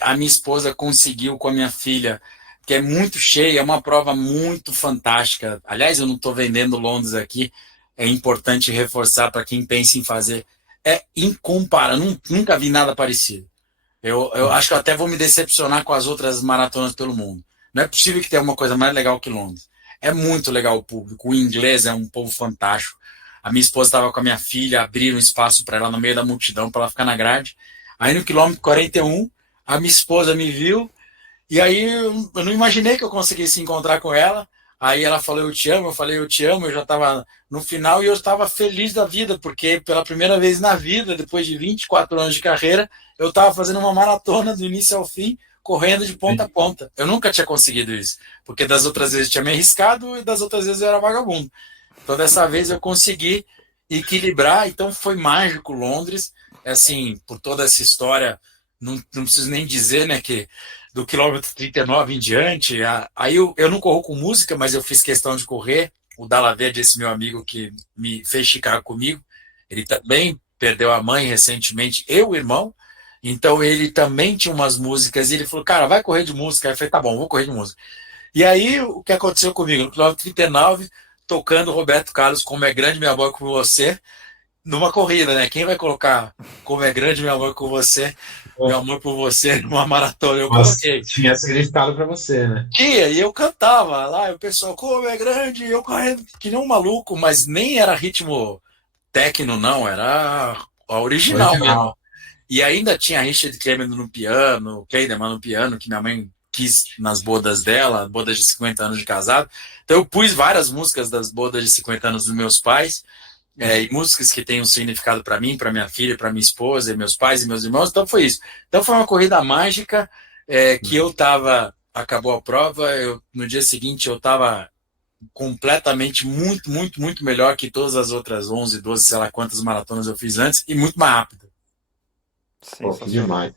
a minha esposa conseguiu com a minha filha, que é muito cheia, é uma prova muito fantástica. Aliás, eu não estou vendendo Londres aqui, é importante reforçar para quem pensa em fazer. É incomparável, nunca vi nada parecido. Eu acho que eu até vou me decepcionar com as outras maratonas pelo mundo. Não é possível que tenha uma coisa mais legal que Londres. É muito legal o público, o inglês é um povo fantástico. A minha esposa estava com a minha filha, abriram um espaço para ela no meio da multidão, para ela ficar na grade. Aí no quilômetro 41, a minha esposa me viu, e aí eu não imaginei que eu conseguisse encontrar com ela. Aí ela falou, eu te amo, eu falei, eu te amo, eu já estava no final e eu estava feliz da vida, porque pela primeira vez na vida, depois de 24 anos de carreira, eu estava fazendo uma maratona do início ao fim, correndo de ponta a ponta. Eu nunca tinha conseguido isso, porque das outras vezes eu tinha me arriscado e das outras vezes eu era vagabundo. Então dessa vez eu consegui equilibrar, então foi mágico Londres, assim, por toda essa história, não preciso nem dizer, né, que do quilômetro 39 em diante, aí eu não corro com música, mas eu fiz questão de correr. O Dallaverde, esse meu amigo que me fez Chicago comigo, ele também perdeu a mãe recentemente, eu, irmão, então ele também tinha umas músicas, e ele falou, cara, vai correr de música. Aí eu falei, tá bom, vou correr de música. E aí, o que aconteceu comigo? No quilômetro 39, tocando Roberto Carlos, Como é Grande Meu Amor com Você, numa corrida, né? Quem vai colocar Como é Grande Meu Amor com Você meu amor por você numa maratona. Eu Mas coloquei. tinha significado para você, né? E eu cantava lá, e o pessoal, como é grande, e eu correndo que nem um maluco, mas nem era ritmo techno, não, era a original mesmo. Original. E ainda tinha Richard Clement no piano, Clayderman no piano, que minha mãe quis nas bodas dela, bodas de 50 anos de casado. Então eu pus várias músicas das bodas de 50 anos dos meus pais, e músicas que têm um significado para mim, para minha filha, para minha esposa, e meus pais e meus irmãos. Então foi isso. Então foi uma corrida mágica, que eu tava, acabou a prova, no dia seguinte eu tava completamente muito, muito, muito melhor que todas as outras 11, 12, sei lá quantas maratonas eu fiz antes, e muito mais rápido. Pô, que Sensacional. demais.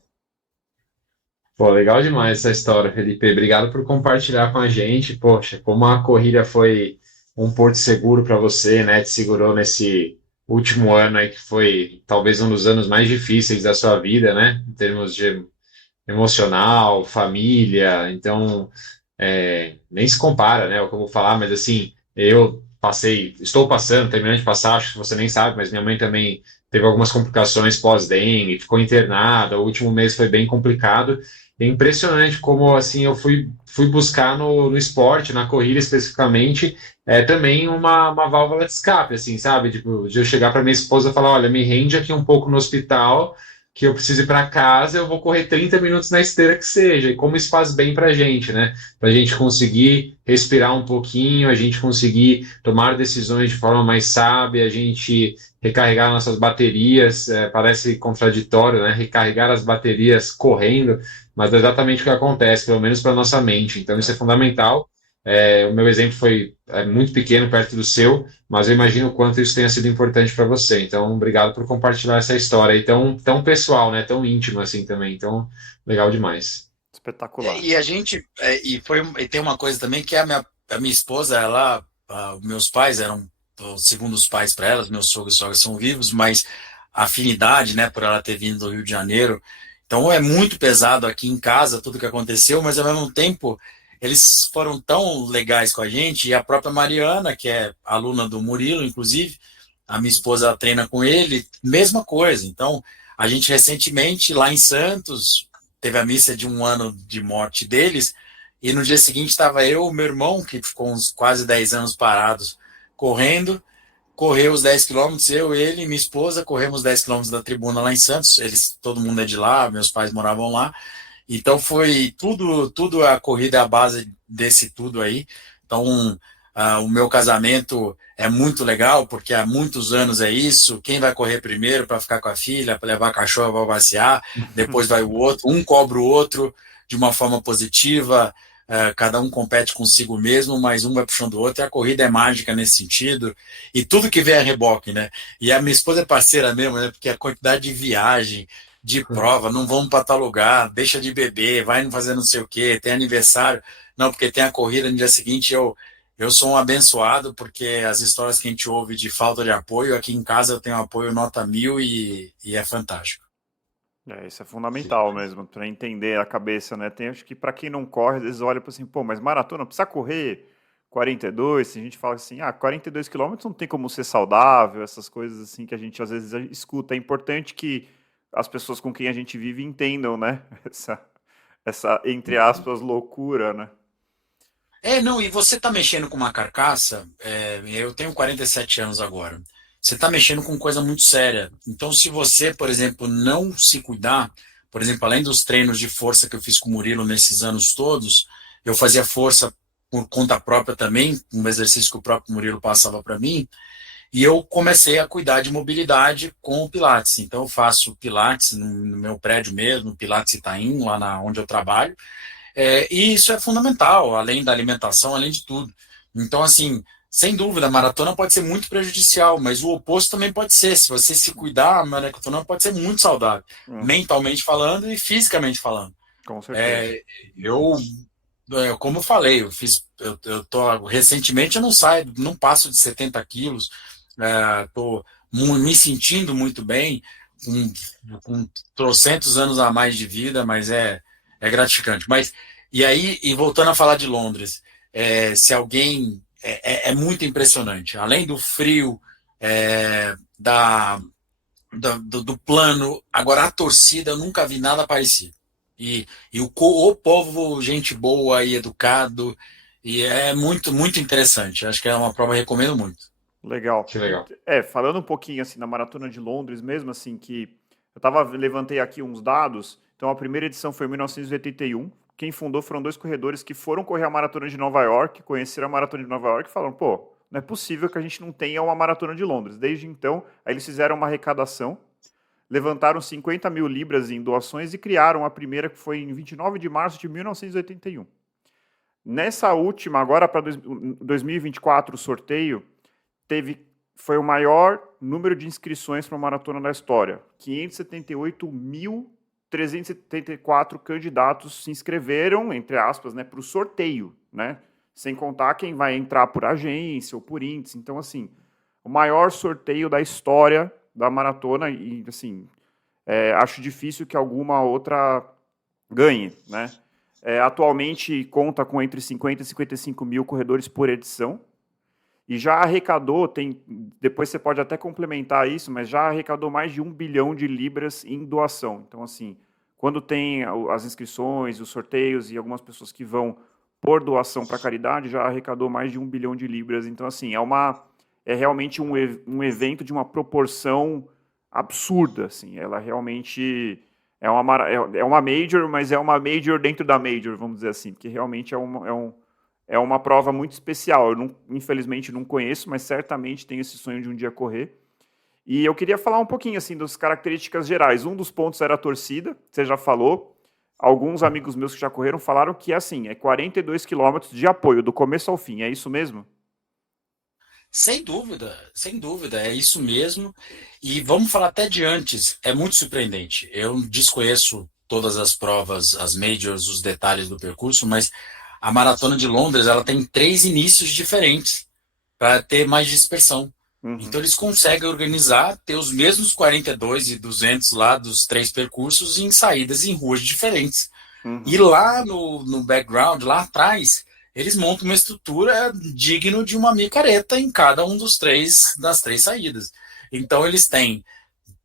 Pô, legal demais essa história, Felipe. Obrigado por compartilhar com a gente. Poxa, como a corrida foi um porto seguro para você, né? Te segurou nesse último ano aí que foi talvez um dos anos mais difíceis da sua vida, né? Em termos de emocional, família. Então, nem se compara, né? O que eu vou falar, mas assim, eu passei, estou passando, terminando de passar, acho que você nem sabe, mas minha mãe também teve algumas complicações pós-dengue, ficou internada, o último mês foi bem complicado. É impressionante como assim eu fui buscar no esporte, na corrida especificamente, também uma válvula de escape, assim, sabe? Tipo, de eu chegar para minha esposa e falar, olha, me rende aqui um pouco no hospital, que eu preciso ir para casa, eu vou correr 30 minutos na esteira que seja, e como isso faz bem para a gente, né? Para a gente conseguir respirar um pouquinho, a gente conseguir tomar decisões de forma mais sábia, a gente recarregar nossas baterias, parece contraditório, né? Recarregar as baterias correndo, mas é exatamente o que acontece, pelo menos para nossa mente. Então isso é fundamental. O meu exemplo foi muito pequeno perto do seu, mas eu imagino o quanto isso tenha sido importante para você. Então, obrigado por compartilhar essa história aí tão pessoal, né? Tão íntima assim também. Então, legal demais. Espetacular. E a gente, e tem uma coisa também que a minha esposa, ela, meus pais eram os segundos pais para ela, meus sogros e sogras são vivos, mas a afinidade, né, por ela ter vindo do Rio de Janeiro, então é muito pesado aqui em casa tudo que aconteceu, mas ao mesmo tempo eles foram tão legais com a gente, e a própria Mariana, que é aluna do Murilo, inclusive, a minha esposa treina com ele, mesma coisa. Então, a gente recentemente, lá em Santos, teve a missa de um ano de morte deles, e no dia seguinte estava eu, meu irmão, que ficou uns quase 10 anos parados, correndo, correu os 10 quilômetros, eu, ele e minha esposa, corremos 10 quilômetros da tribuna lá em Santos, todo mundo é de lá, meus pais moravam lá, então foi tudo a corrida é a base desse tudo aí. Então, o meu casamento é muito legal, porque há muitos anos é isso. Quem vai correr primeiro para ficar com a filha, para levar a cachorra para passear, depois vai o outro, um cobra o outro de uma forma positiva. Cada um compete consigo mesmo, mas um vai puxando o outro, e a corrida é mágica nesse sentido, e tudo que vem a reboque, né? E a minha esposa é parceira mesmo, né? Porque a quantidade de viagem, de prova, não vamos para tal lugar, deixa de beber, vai fazer não sei o quê, tem aniversário, não, porque tem a corrida no dia seguinte, eu sou um abençoado, porque as histórias que a gente ouve de falta de apoio, aqui em casa eu tenho apoio nota 1000 e é fantástico. Isso é fundamental mesmo, para entender a cabeça, né? Tem, acho que para quem não corre, às vezes olha para assim, pô, mas maratona precisa correr 42, a gente fala assim, 42 quilômetros não tem como ser saudável, essas coisas assim que a gente às vezes escuta. É importante que as pessoas com quem a gente vive entendam, né? Essa entre aspas, loucura, né? Não, e você está mexendo com uma carcaça, eu tenho 47 anos agora, você está mexendo com coisa muito séria. Então, se você, por exemplo, não se cuidar, por exemplo, além dos treinos de força que eu fiz com o Murilo nesses anos todos, eu fazia força por conta própria também, um exercício que o próprio Murilo passava para mim, e eu comecei a cuidar de mobilidade com o Pilates. Então, eu faço Pilates no meu prédio mesmo, Pilates Itaim, lá onde eu trabalho, e isso é fundamental, além da alimentação, além de tudo. Então, assim, sem dúvida, a maratona pode ser muito prejudicial, mas o oposto também pode ser. Se você se cuidar, a maratona pode ser muito saudável, Uhum, mentalmente falando e fisicamente falando. com certeza. É, eu, como eu falei, eu tô, recentemente eu não saio, não passo de 70 quilos, tô me sentindo muito bem, com trocentos anos a mais de vida, mas é gratificante. Mas, e aí, e voltando a falar de Londres, se alguém. É muito impressionante. Além do frio, da, do plano. Agora, a torcida, eu nunca vi nada parecido. E o povo, gente boa e educado, e é muito, muito interessante. Acho que é uma prova que eu recomendo muito. Legal. Que legal. Falando um pouquinho assim na Maratona de Londres mesmo, assim, que levantei aqui uns dados. Então a primeira edição foi em 1981. Quem fundou foram dois corredores que foram correr a Maratona de Nova York, conheceram a Maratona de Nova York e falaram, pô, não é possível que a gente não tenha uma Maratona de Londres. Desde então, aí eles fizeram uma arrecadação, levantaram 50 mil libras em doações e criaram a primeira, que foi em 29 de março de 1981. Nessa última, agora para 2024, o sorteio, foi o maior número de inscrições para uma maratona da história. 578.374 candidatos se inscreveram, entre aspas, né, para o sorteio, né? Sem contar quem vai entrar por agência ou por índice. Então, assim, o maior sorteio da história da maratona e, assim, acho difícil que alguma outra ganhe, né? Atualmente conta com entre 50 e 55 mil corredores por edição. E já arrecadou, depois você pode até complementar isso, mas já arrecadou mais de 1 bilhão de libras em doação. Então, assim, quando tem as inscrições, os sorteios e algumas pessoas que vão por doação para caridade, já arrecadou mais de 1 bilhão de libras. Então, assim, é realmente um evento de uma proporção absurda. Assim, ela realmente é uma major, mas é uma major dentro da major, vamos dizer assim, porque realmente é uma prova muito especial. Eu, infelizmente, não conheço, mas certamente tenho esse sonho de um dia correr. E eu queria falar um pouquinho assim das características gerais. Um dos pontos era a torcida, você já falou. Alguns amigos meus que já correram falaram que assim, é 42 quilômetros de apoio, do começo ao fim. É isso mesmo? Sem dúvida, é isso mesmo. E vamos falar até de antes, é muito surpreendente. Eu desconheço todas as provas, as majors, os detalhes do percurso, mas a Maratona de Londres ela tem 3 inícios diferentes para ter mais dispersão. Então eles conseguem organizar, ter os mesmos 42 e 200 lá dos 3 percursos em saídas em ruas diferentes. E lá no background, lá atrás, eles montam uma estrutura digna de uma micareta em cada um das 3 saídas. Então eles têm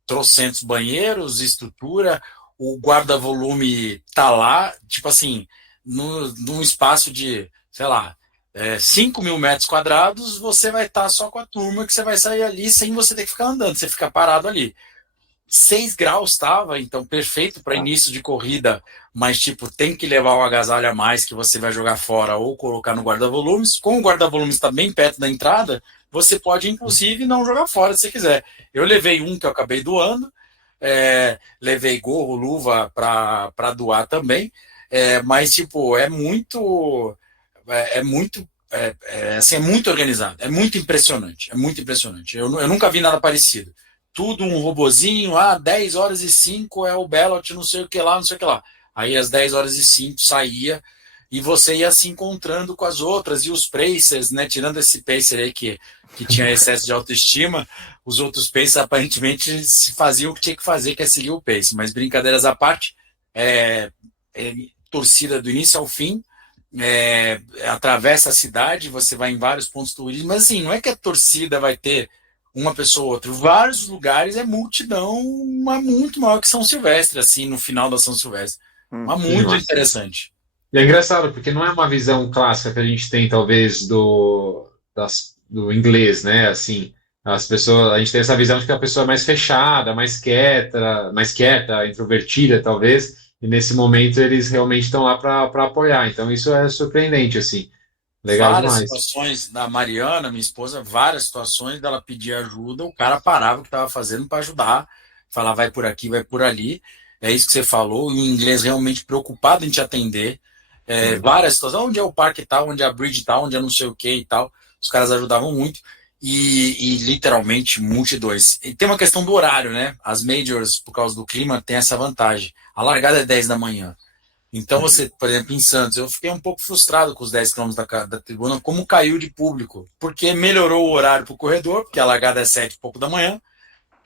trocentos banheiros, estrutura, o guarda-volume tá lá, tipo assim, num espaço de, sei lá, 5 mil metros quadrados, você vai estar só com a turma que você vai sair ali sem você ter que ficar andando, você fica parado ali. 6 graus estava, então perfeito para início de corrida, mas tipo, tem que levar um agasalho a mais que você vai jogar fora ou colocar no guarda-volumes. Como o guarda-volumes está bem perto da entrada, você pode inclusive não jogar fora se você quiser. Eu levei um que eu acabei doando, levei gorro, luva para doar também, mas tipo, assim, é muito organizado, é muito impressionante, eu nunca vi nada parecido. Tudo um robozinho, 10 horas e 5 é o Bellot, não sei o que lá, não sei o que lá. Aí às 10 horas e 5 saía e você ia se encontrando com as outras e os pacers, né? Tirando esse pacer aí que tinha excesso de autoestima, os outros pacers aparentemente se faziam o que tinha que fazer, que é seguir o pace. Mas brincadeiras à parte, torcida do início ao fim, atravessa a cidade, você vai em vários pontos turísticos, mas assim, não é que a torcida vai ter uma pessoa ou outra. Vários lugares é multidão, muito maior que São Silvestre, assim, no final da São Silvestre. Mas muito interessante. E é engraçado, porque não é uma visão clássica que a gente tem, talvez, do inglês, né? Assim, as pessoas, a gente tem essa visão de que a pessoa é mais fechada, mais quieta, introvertida, talvez, e nesse momento eles realmente estão lá para apoiar. Então isso é surpreendente, assim. Legal Várias demais. situações da Mariana, minha esposa, várias situações dela pedir ajuda, o cara parava o que estava fazendo para ajudar, falar vai por aqui, vai por ali. É isso que você falou, e o inglês realmente preocupado em te atender. Várias situações, onde é o parque tal, onde é a bridge tal, onde é não sei o que e tal. Os caras ajudavam muito. E literalmente multidões. E tem uma questão do horário, né? As majors, por causa do clima, tem essa vantagem. A largada é 10 da manhã. Então você, por exemplo, em Santos, eu fiquei um pouco frustrado com os 10 quilômetros da tribuna, como caiu de público, porque melhorou o horário para o corredor, porque a largada é 7 e pouco da manhã,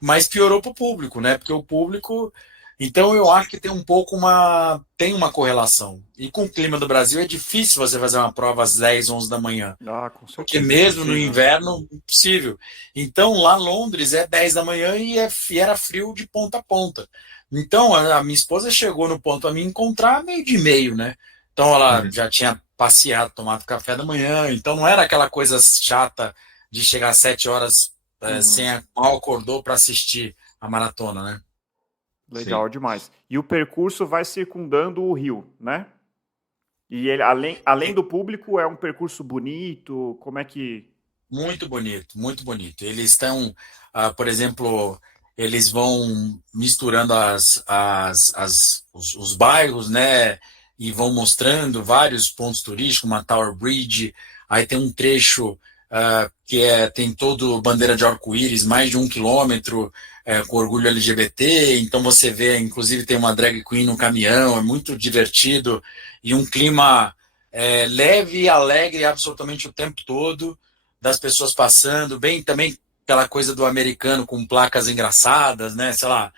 mas piorou para o público, né? Porque o público Então eu acho que tem uma correlação. E com o clima do Brasil é difícil você fazer uma prova às 10, 11 da manhã. Com Porque certeza. mesmo no inverno, impossível. Então lá em Londres é 10 da manhã e era frio de ponta a ponta. Então a minha esposa chegou no ponto a me encontrar meio de meio, né? Então ela já tinha passeado, tomado café da manhã. Então não era aquela coisa chata de chegar às 7 horas mal acordou para assistir a maratona, né? Legal Sim. demais. E o percurso vai circundando o rio, né? E ele, além do público, é um percurso bonito? Como é que... Muito bonito, muito bonito. Eles estão, por exemplo, eles vão misturando os bairros, né? E vão mostrando vários pontos turísticos, uma Tower Bridge. Aí tem um trecho tem todo bandeira de arco-íris, mais de 1 quilômetro, com orgulho LGBT. Então você vê, inclusive tem uma drag queen no caminhão, é muito divertido. E um clima leve e alegre absolutamente o tempo todo, das pessoas passando, bem também aquela coisa do americano com placas engraçadas, né? Sei lá,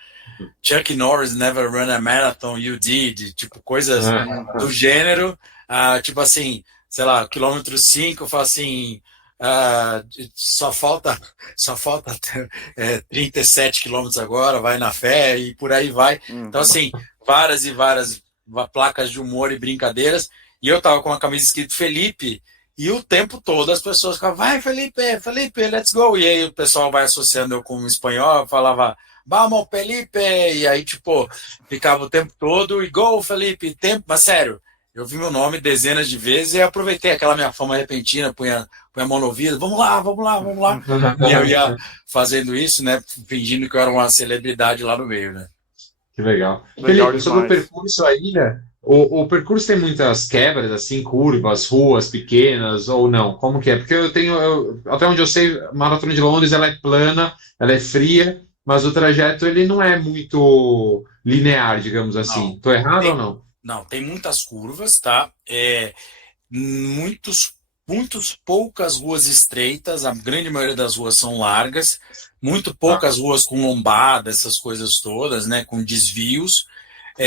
Chuck Norris never run a marathon, you did, tipo, coisas do gênero, tipo assim, sei lá, quilômetro 5, fala assim, só falta 37 quilômetros agora, vai na fé e por aí vai. Então, assim, várias e várias placas de humor e brincadeiras, e eu tava com uma camisa escrito Felipe, e o tempo todo as pessoas ficavam, vai Felipe, Felipe, let's go, e aí o pessoal vai associando eu com o espanhol, eu falava, vamos Felipe, e aí tipo, ficava o tempo todo, e go Felipe, tempo, mas sério, eu vi meu nome dezenas de vezes e aproveitei aquela minha fama repentina, punha a mão no ouvido, vamos lá, vamos lá, vamos lá, e eu ia fazendo isso, né, fingindo que eu era uma celebridade lá no meio, né. Que legal. Legal Felipe, sobre o demais. percurso aí, né? O percurso tem muitas quebras, assim, curvas, ruas pequenas ou não? Como que é? Porque até onde eu sei, a Maratona de Londres ela é plana, ela é fria, mas o trajeto ele não é muito linear, digamos assim. Não, Estou errado ou tem, não? não, tem muitas curvas, tá? Muitos, poucas ruas estreitas, a grande maioria das ruas são largas, muito Tá. poucas ruas com lombada, essas coisas todas, né, com desvios, Sim.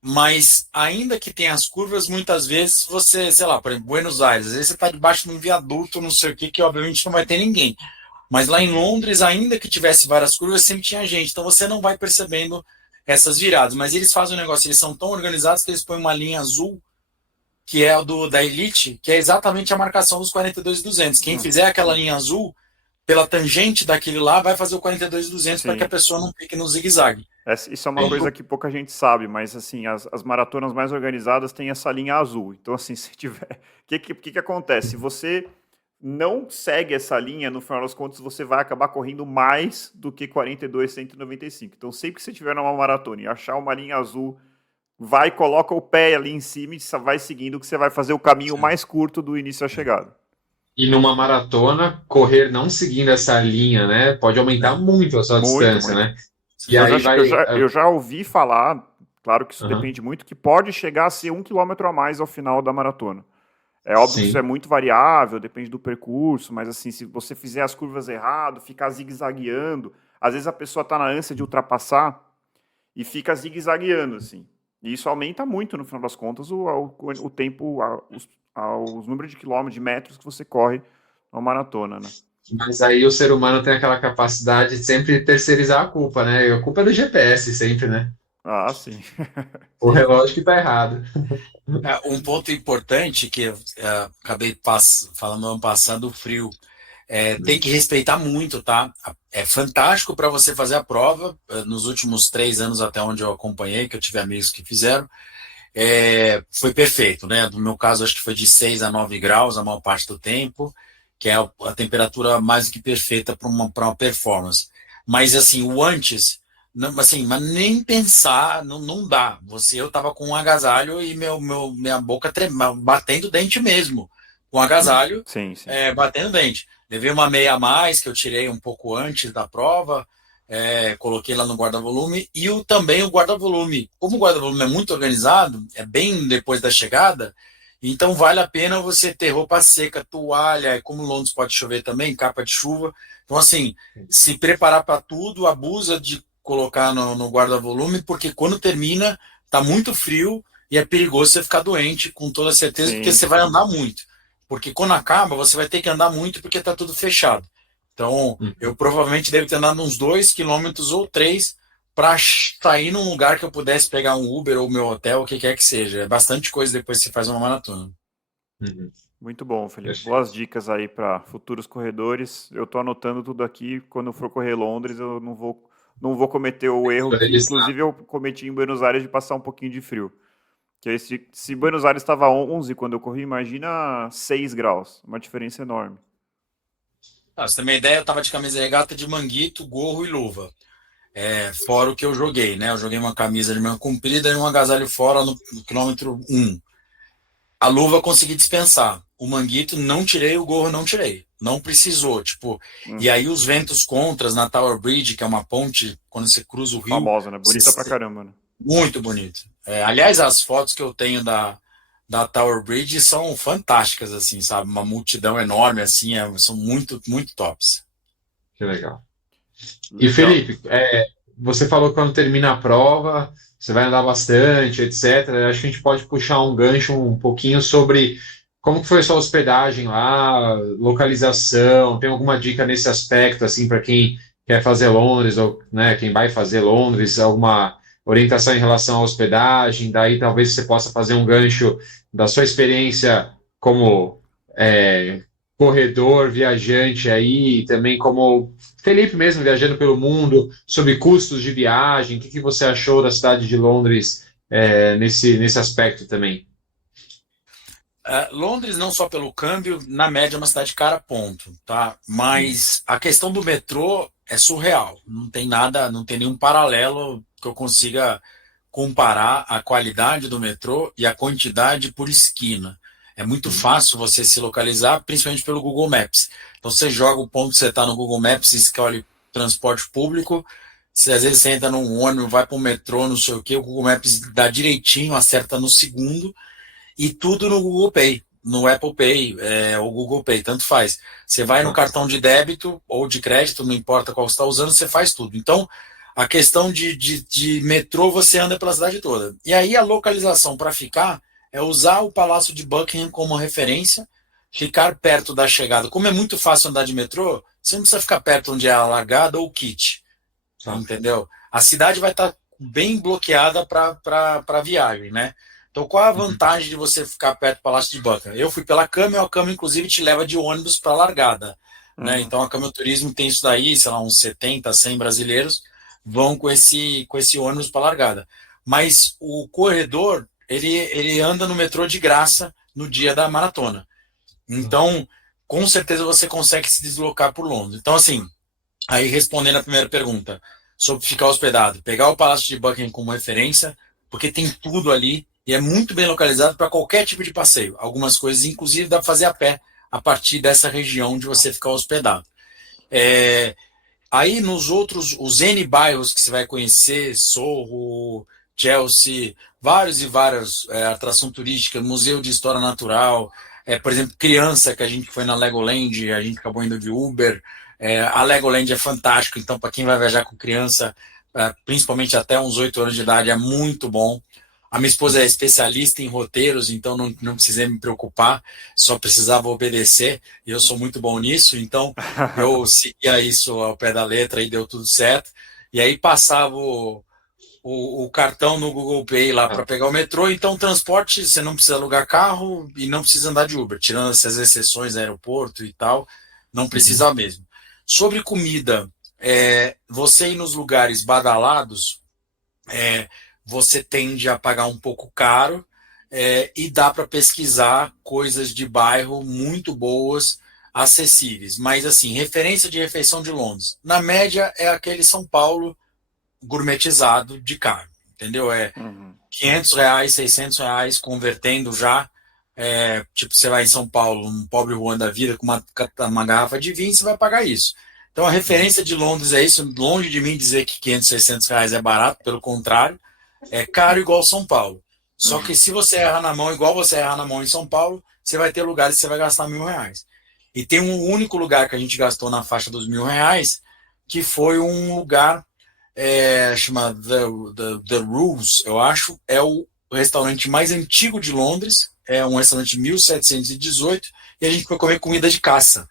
mas ainda que tenha as curvas, muitas vezes você, sei lá, por exemplo, Buenos Aires, às vezes você está debaixo de um viaduto, não sei o que obviamente não vai ter ninguém, mas lá em Londres, ainda que tivesse várias curvas, sempre tinha gente, então você não vai percebendo essas viradas, mas eles fazem um negócio, eles são tão organizados que eles põem uma linha azul que é o da Elite, que é exatamente a marcação dos 42.200. Quem fizer aquela linha azul, pela tangente daquele lá, vai fazer o 42.200 para que a pessoa não fique no zigue-zague. Isso é uma coisa que pouca gente sabe, mas assim, as maratonas mais organizadas têm essa linha azul. Então, assim, se tiver... O que acontece? Se você não segue essa linha, no final das contas, você vai acabar correndo mais do que 42.195. Então, sempre que você estiver numa maratona e achar uma linha azul, vai, coloca o pé ali em cima e vai seguindo, que você vai fazer o caminho mais curto do início à chegada. E numa maratona, correr não seguindo essa linha, né? Pode aumentar muito a sua Muito, distância, muito. né? E aí vai. Eu já ouvi falar, claro que isso depende muito, que pode chegar a ser 1 quilômetro a mais ao final da maratona. É óbvio que isso é Sim. muito variável, depende do percurso, mas assim, se você fizer as curvas errado, ficar zigue-zagueando, às vezes a pessoa está na ânsia de ultrapassar e fica zigue-zagueando, assim. E isso aumenta muito, no final das contas, o tempo, os números de quilômetros, de metros que você corre numa maratona, né? Mas aí o ser humano tem aquela capacidade de sempre terceirizar a culpa, né? E a culpa é do GPS sempre, né? Ah, sim. O relógio que tá errado. Um ponto importante que acabei falando ano passado, o frio. Tem que respeitar muito, tá? É fantástico para você fazer a prova. Nos últimos 3 anos, até onde eu acompanhei, que eu tive amigos que fizeram, foi perfeito, né? No meu caso, acho que foi de 6 a 9 graus a maior parte do tempo, que é a temperatura mais do que perfeita para uma performance. Mas, assim, o antes, não, assim, mas nem pensar, não dá. Eu tava com um agasalho e minha boca batendo dente mesmo, com agasalho, Sim, sim. batendo dente. Levei uma meia a mais, que eu tirei um pouco antes da prova, coloquei lá no guarda-volume, e também o guarda-volume. Como o guarda-volume é muito organizado, é bem depois da chegada, então vale a pena você ter roupa seca, toalha, como Londres pode chover também, capa de chuva. Então, assim, se preparar para tudo, abusa de colocar no guarda-volume, porque quando termina, tá muito frio e é perigoso você ficar doente, com toda certeza, Sim. porque você vai andar muito. Porque quando acaba, você vai ter que andar muito porque tá tudo fechado. Então, eu provavelmente devo ter andado uns 2 quilômetros ou 3 para sair num lugar que eu pudesse pegar um Uber ou meu hotel, o que quer que seja. É bastante coisa depois que você faz uma maratona. Muito bom, Felipe. Perfeito. Boas dicas aí para futuros corredores. Eu tô anotando tudo aqui. Quando eu for correr Londres, eu não vou cometer o erro que, inclusive, eu cometi em Buenos Aires de passar um pouquinho de frio. Que aí, se Buenos Aires estava 11 quando eu corri, imagina 6 graus. Uma diferença enorme. Você tem uma ideia, eu tava de camisa regata de manguito, gorro e luva. Fora o que eu joguei, né? Eu joguei uma camisa de manga comprida e um agasalho fora no quilômetro 1. A luva eu consegui dispensar. O manguito não tirei, o gorro não tirei. Não precisou, tipo. E aí os ventos contras na Tower Bridge, que é uma ponte, quando você cruza o rio. Famosa, né? Bonita pra caramba, né? Muito bonito. Aliás, as fotos que eu tenho da Tower Bridge são fantásticas, assim, sabe? Uma multidão enorme, assim, são muito, muito tops. Que legal. E Felipe, você falou que quando termina a prova, você vai andar bastante, etc. Acho que a gente pode puxar um gancho um pouquinho sobre como que foi sua hospedagem lá, localização. Tem alguma dica nesse aspecto, assim, para quem quer fazer Londres ou, né, quem vai fazer Londres, alguma orientação em relação à hospedagem? Daí talvez você possa fazer um gancho da sua experiência como corredor, viajante aí, e também como Felipe mesmo viajando pelo mundo, sobre custos de viagem, o que você achou da cidade de Londres nesse aspecto também? Londres, não só pelo câmbio, na média é uma cidade cara, ponto, tá? Mas a questão do metrô é surreal. Não tem nada, não tem nenhum paralelo que eu consiga comparar a qualidade do metrô e a quantidade por esquina. É muito fácil você se localizar, principalmente pelo Google Maps. Então você joga o ponto que você está no Google Maps, escolhe transporte público. Se às vezes você entra num ônibus, vai para o metrô, não sei o quê, o Google Maps dá direitinho, acerta no segundo. E tudo no Google Pay, no Apple Pay, ou Google Pay, tanto faz. Você vai no cartão de débito ou de crédito, não importa qual você está usando, você faz tudo. Então, a questão de metrô, você anda pela cidade toda. E aí a localização para ficar é usar o Palácio de Buckingham como referência, ficar perto da chegada. Como é muito fácil andar de metrô, você não precisa ficar perto onde é a largada ou o kit. Entendeu? A cidade vai estar bem bloqueada para viagem, né? Então, qual a vantagem de você ficar perto do Palácio de Buckingham? Eu fui pela Cama e a Cama, inclusive, te leva de ônibus para a largada. Né? Então, a Cama Turismo tem isso daí, sei lá, uns 70, 100 brasileiros vão com esse ônibus para a largada. Mas o corredor, ele anda no metrô de graça no dia da maratona. Então, com certeza você consegue se deslocar por Londres. Então, assim, aí respondendo a primeira pergunta, sobre ficar hospedado, pegar o Palácio de Buckingham como referência, porque tem tudo ali, e é muito bem localizado para qualquer tipo de passeio. Algumas coisas, inclusive, dá para fazer a pé a partir dessa região onde você ficar hospedado. Aí nos outros, os N bairros que você vai conhecer, Soho, Chelsea, vários e várias atração turística, Museu de História Natural, por exemplo, criança, que a gente foi na Legoland, a gente acabou indo de Uber. A Legoland é fantástico, então para quem vai viajar com criança, principalmente até uns 8 anos de idade, é muito bom. A minha esposa é especialista em roteiros, então não precisei me preocupar, só precisava obedecer, e eu sou muito bom nisso, então eu seguia isso ao pé da letra e deu tudo certo. E aí passava o cartão no Google Pay lá para pegar o metrô, então transporte, você não precisa alugar carro e não precisa andar de Uber, tirando essas exceções, aeroporto e tal, não precisa mesmo. Sobre comida, você ir nos lugares badalados, você tende a pagar um pouco caro e dá para pesquisar coisas de bairro muito boas, acessíveis. Mas, assim, referência de refeição de Londres, na média, é aquele São Paulo gourmetizado de carne, entendeu? R$ 500, R$ 600, convertendo já. Tipo, você vai em São Paulo, um pobre Juan da vida, com uma garrafa de vinho, você vai pagar isso. Então, a referência de Londres é isso. Longe de mim dizer que R$ 500, R$ 600 é barato, pelo contrário, é caro igual São Paulo. Só que se você erra na mão, igual você erra na mão em São Paulo, você vai ter lugares que você vai gastar R$ 1.000. E tem um único lugar que a gente gastou na faixa dos R$ 1.000, que foi um lugar chama The Rules, eu acho, é o restaurante mais antigo de Londres, é um restaurante de 1718, e a gente foi comer comida de caça.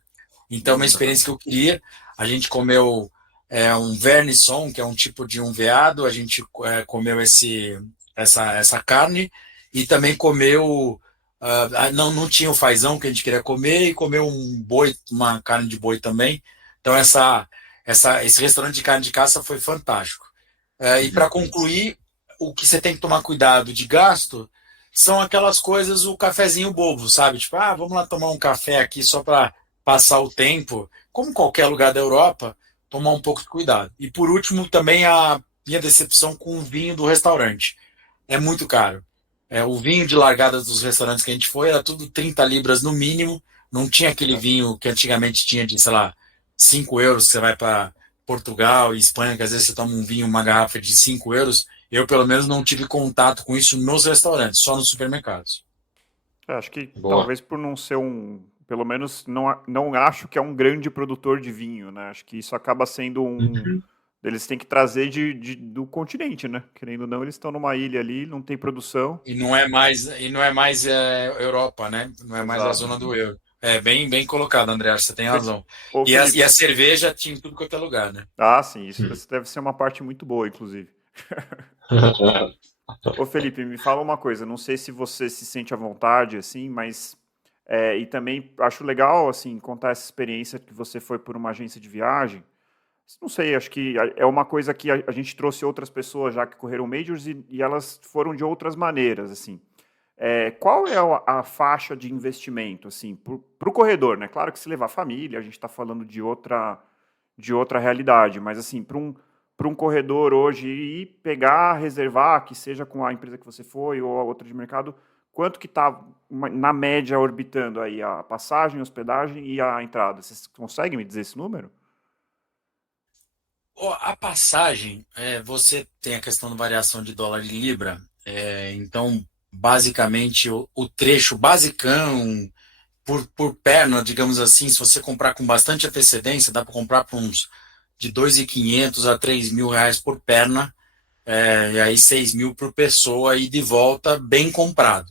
Então, uma experiência que eu queria, a gente comeu um vernisson, que é um tipo de um veado, a gente comeu essa carne, e também comeu, não tinha o fazão que a gente queria comer, e comeu um boi, uma carne de boi também. Então, esse restaurante de carne de caça foi fantástico. E para concluir, o que você tem que tomar cuidado de gasto são aquelas coisas, o cafezinho bobo, sabe? Tipo, vamos lá tomar um café aqui só para passar o tempo. Como qualquer lugar da Europa, tomar um pouco de cuidado. E por último, também a minha decepção com o vinho do restaurante. É muito caro. O vinho de largada dos restaurantes que a gente foi era tudo 30 libras no mínimo. Não tinha aquele vinho que antigamente tinha de, sei lá, 5 euros, que você vai para Portugal e Espanha, que às vezes você toma um vinho, uma garrafa de 5 euros. Eu, pelo menos, não tive contato com isso nos restaurantes, só nos supermercados. Acho que Boa. talvez por não ser pelo menos não acho que é um grande produtor de vinho, né? Acho que isso acaba sendo eles têm que trazer do continente, né? Querendo ou não, eles estão numa ilha ali, não tem produção. E não é mais Europa, né? Não é mais a Exato. zona do euro. Bem colocado, André, você tem razão. Ô, E a, e Felipe. a cerveja tinha em tudo quanto é lugar, né? Sim, isso deve ser uma parte muito boa, inclusive. Ô, Felipe, me fala uma coisa, não sei se você se sente à vontade, assim, mas e também acho legal, assim, contar essa experiência que você foi por uma agência de viagem. Não sei, acho que é uma coisa que a gente trouxe outras pessoas já que correram majors e elas foram de outras maneiras, assim. Qual é a faixa de investimento, assim, para o corredor, né? Claro que se levar família, a gente está falando de outra realidade, mas assim, para um corredor hoje ir pegar, reservar, que seja com a empresa que você foi ou a outra de mercado, quanto que está na média orbitando aí a passagem, a hospedagem e a entrada? Vocês conseguem me dizer esse número? A passagem, você tem a questão da variação de dólar e libra, então, basicamente, o trecho basicão, por perna, digamos assim, se você comprar com bastante antecedência, dá para comprar por uns de 2.500 a 3.000 reais por perna, e aí 6.000 por pessoa e de volta bem comprado.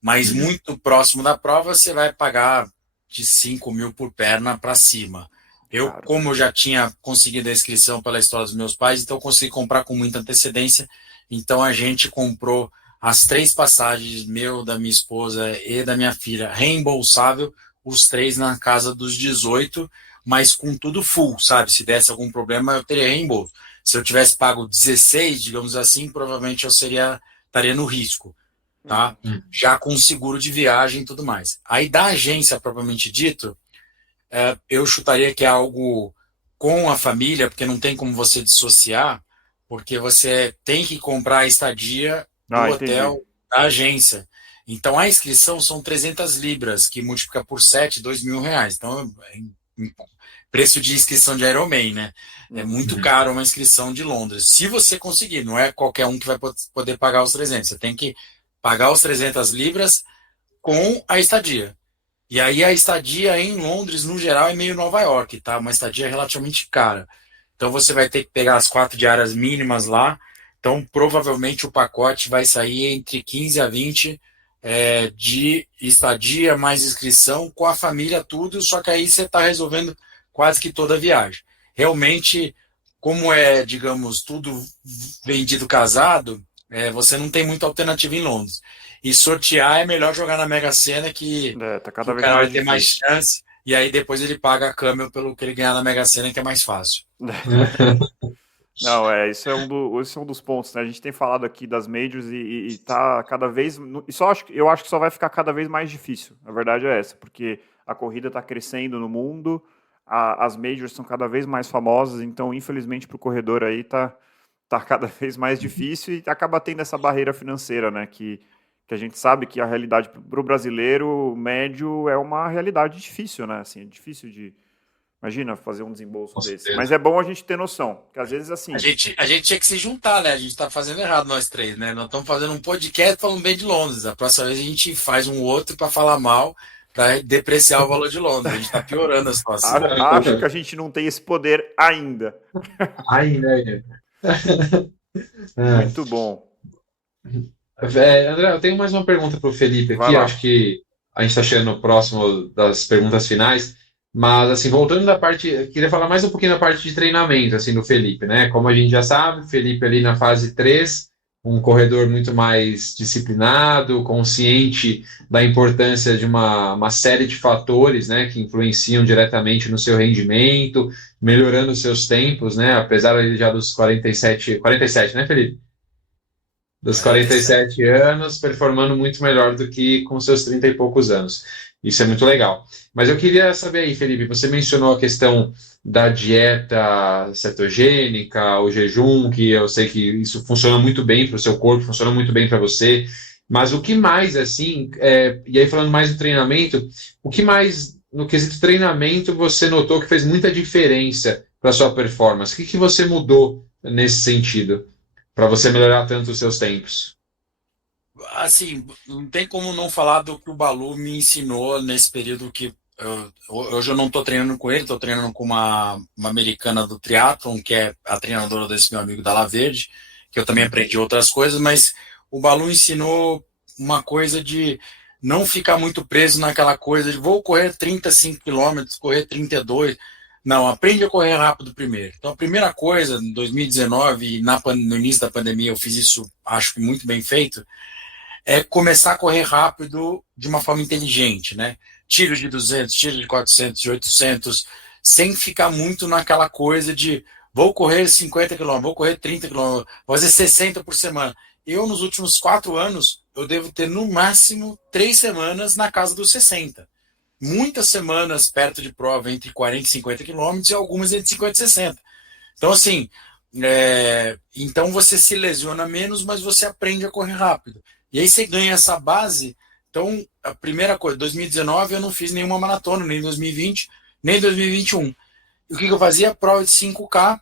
Mas muito próximo da prova, você vai pagar de 5.000 por perna para cima. Claro. Como eu já tinha conseguido a inscrição pela história dos meus pais, então eu consegui comprar com muita antecedência. Então a gente comprou as 3 passagens, meu, da minha esposa e da minha filha, reembolsável, os 3 na casa dos 18, mas com tudo full, sabe? Se desse algum problema, eu teria reembolso. Se eu tivesse pago 16, digamos assim, provavelmente eu estaria no risco, tá? Já com seguro de viagem e tudo mais. Aí da agência, propriamente dito, eu chutaria que é algo com a família, porque não tem como você dissociar, porque você tem que comprar a estadia do Entendi. hotel da agência. Então, a inscrição são 300 libras, que multiplica por 7, 2.000 reais. Então, preço de inscrição de Ironman, né? É muito caro uma inscrição de Londres. Se você conseguir, não é qualquer um que vai poder pagar os 300. Você tem que pagar os 300 libras com a estadia. E aí a estadia em Londres, no geral, é meio Nova York, tá? Uma estadia relativamente cara. Então você vai ter que pegar as 4 diárias mínimas lá. Então provavelmente o pacote vai sair entre 15 a 20 de estadia mais inscrição com a família tudo, só que aí você está resolvendo quase que toda a viagem. Realmente, como digamos, tudo vendido casado, você não tem muita alternativa em Londres. E sortear é melhor jogar na Mega Sena Tá que cada o vez cara vai mais ter mais difícil. chance, e aí depois ele paga a câmbio pelo que ele ganhar na Mega Sena, que é mais fácil. Não, esse é um dos pontos, né? A gente tem falado aqui das majors e tá cada vez. Eu acho que só vai ficar cada vez mais difícil. A verdade é essa, porque a corrida está crescendo no mundo, as majors são cada vez mais famosas, então, infelizmente, para o corredor aí tá cada vez mais difícil e acaba tendo essa barreira financeira, né? Que a gente sabe que a realidade para o brasileiro médio é uma realidade difícil, né? Assim, é difícil de. Imagina fazer um desembolso Com desse. certeza. Mas é bom a gente ter noção, porque às vezes A assim. gente, a gente tinha que se juntar, né? A gente tá fazendo errado, nós 3, né? Nós estamos fazendo um podcast falando bem de Londres. A próxima vez a gente faz um outro para falar mal, para depreciar o valor de Londres. A gente está piorando a situação. Acho que a gente não tem esse poder ainda. Ainda. É. Muito bom. André, eu tenho mais uma pergunta para o Felipe Vai aqui. Eu acho lá. que a gente está chegando próximo das perguntas finais. Mas, assim, voltando da parte, eu queria falar mais um pouquinho da parte de treinamento, assim, do Felipe, né? Como a gente já sabe, o Felipe ali na fase 3, um corredor muito mais disciplinado, consciente da importância de uma série de fatores, né, que influenciam diretamente no seu rendimento, melhorando os seus tempos, né? Apesar ele já dos 47, né, Felipe? Dos 47. 47 anos, performando muito melhor do que com seus 30 e poucos anos. Isso é muito legal. Mas eu queria saber aí, Felipe, você mencionou a questão da dieta cetogênica, o jejum, que eu sei que isso funciona muito bem para o seu corpo, funciona muito bem para você. Mas o que mais, assim, e aí falando mais do treinamento, o que mais no quesito treinamento você notou que fez muita diferença para sua performance? O que que você mudou nesse sentido? Para você melhorar tanto os seus tempos. Assim, não tem como não falar do que o Balu me ensinou nesse período que hoje eu não estou treinando com ele, estou treinando com uma americana do triatlon, que é a treinadora desse meu amigo da La Verde, que eu também aprendi outras coisas, mas o Balu ensinou uma coisa de não ficar muito preso naquela coisa de vou correr 35 quilômetros, correr 32. Não, aprende a correr rápido primeiro. Então, a primeira coisa, em 2019, no início da pandemia, eu fiz isso, acho que muito bem feito, é começar a correr rápido de uma forma inteligente, né? Tiro de 200, tiro de 400, de 800, sem ficar muito naquela coisa de vou correr 50 quilômetros, vou correr 30 quilômetros, vou fazer 60 por semana. Eu, nos últimos 4 anos, eu devo ter no máximo 3 semanas na casa dos 60. Muitas semanas perto de prova entre 40 e 50 quilômetros e algumas entre 50 e 60. Então, assim, então você se lesiona menos, mas você aprende a correr rápido. E aí você ganha essa base. Então, a primeira coisa, 2019 eu não fiz nenhuma maratona, nem 2020, nem 2021. E o que eu fazia? Prova de 5K,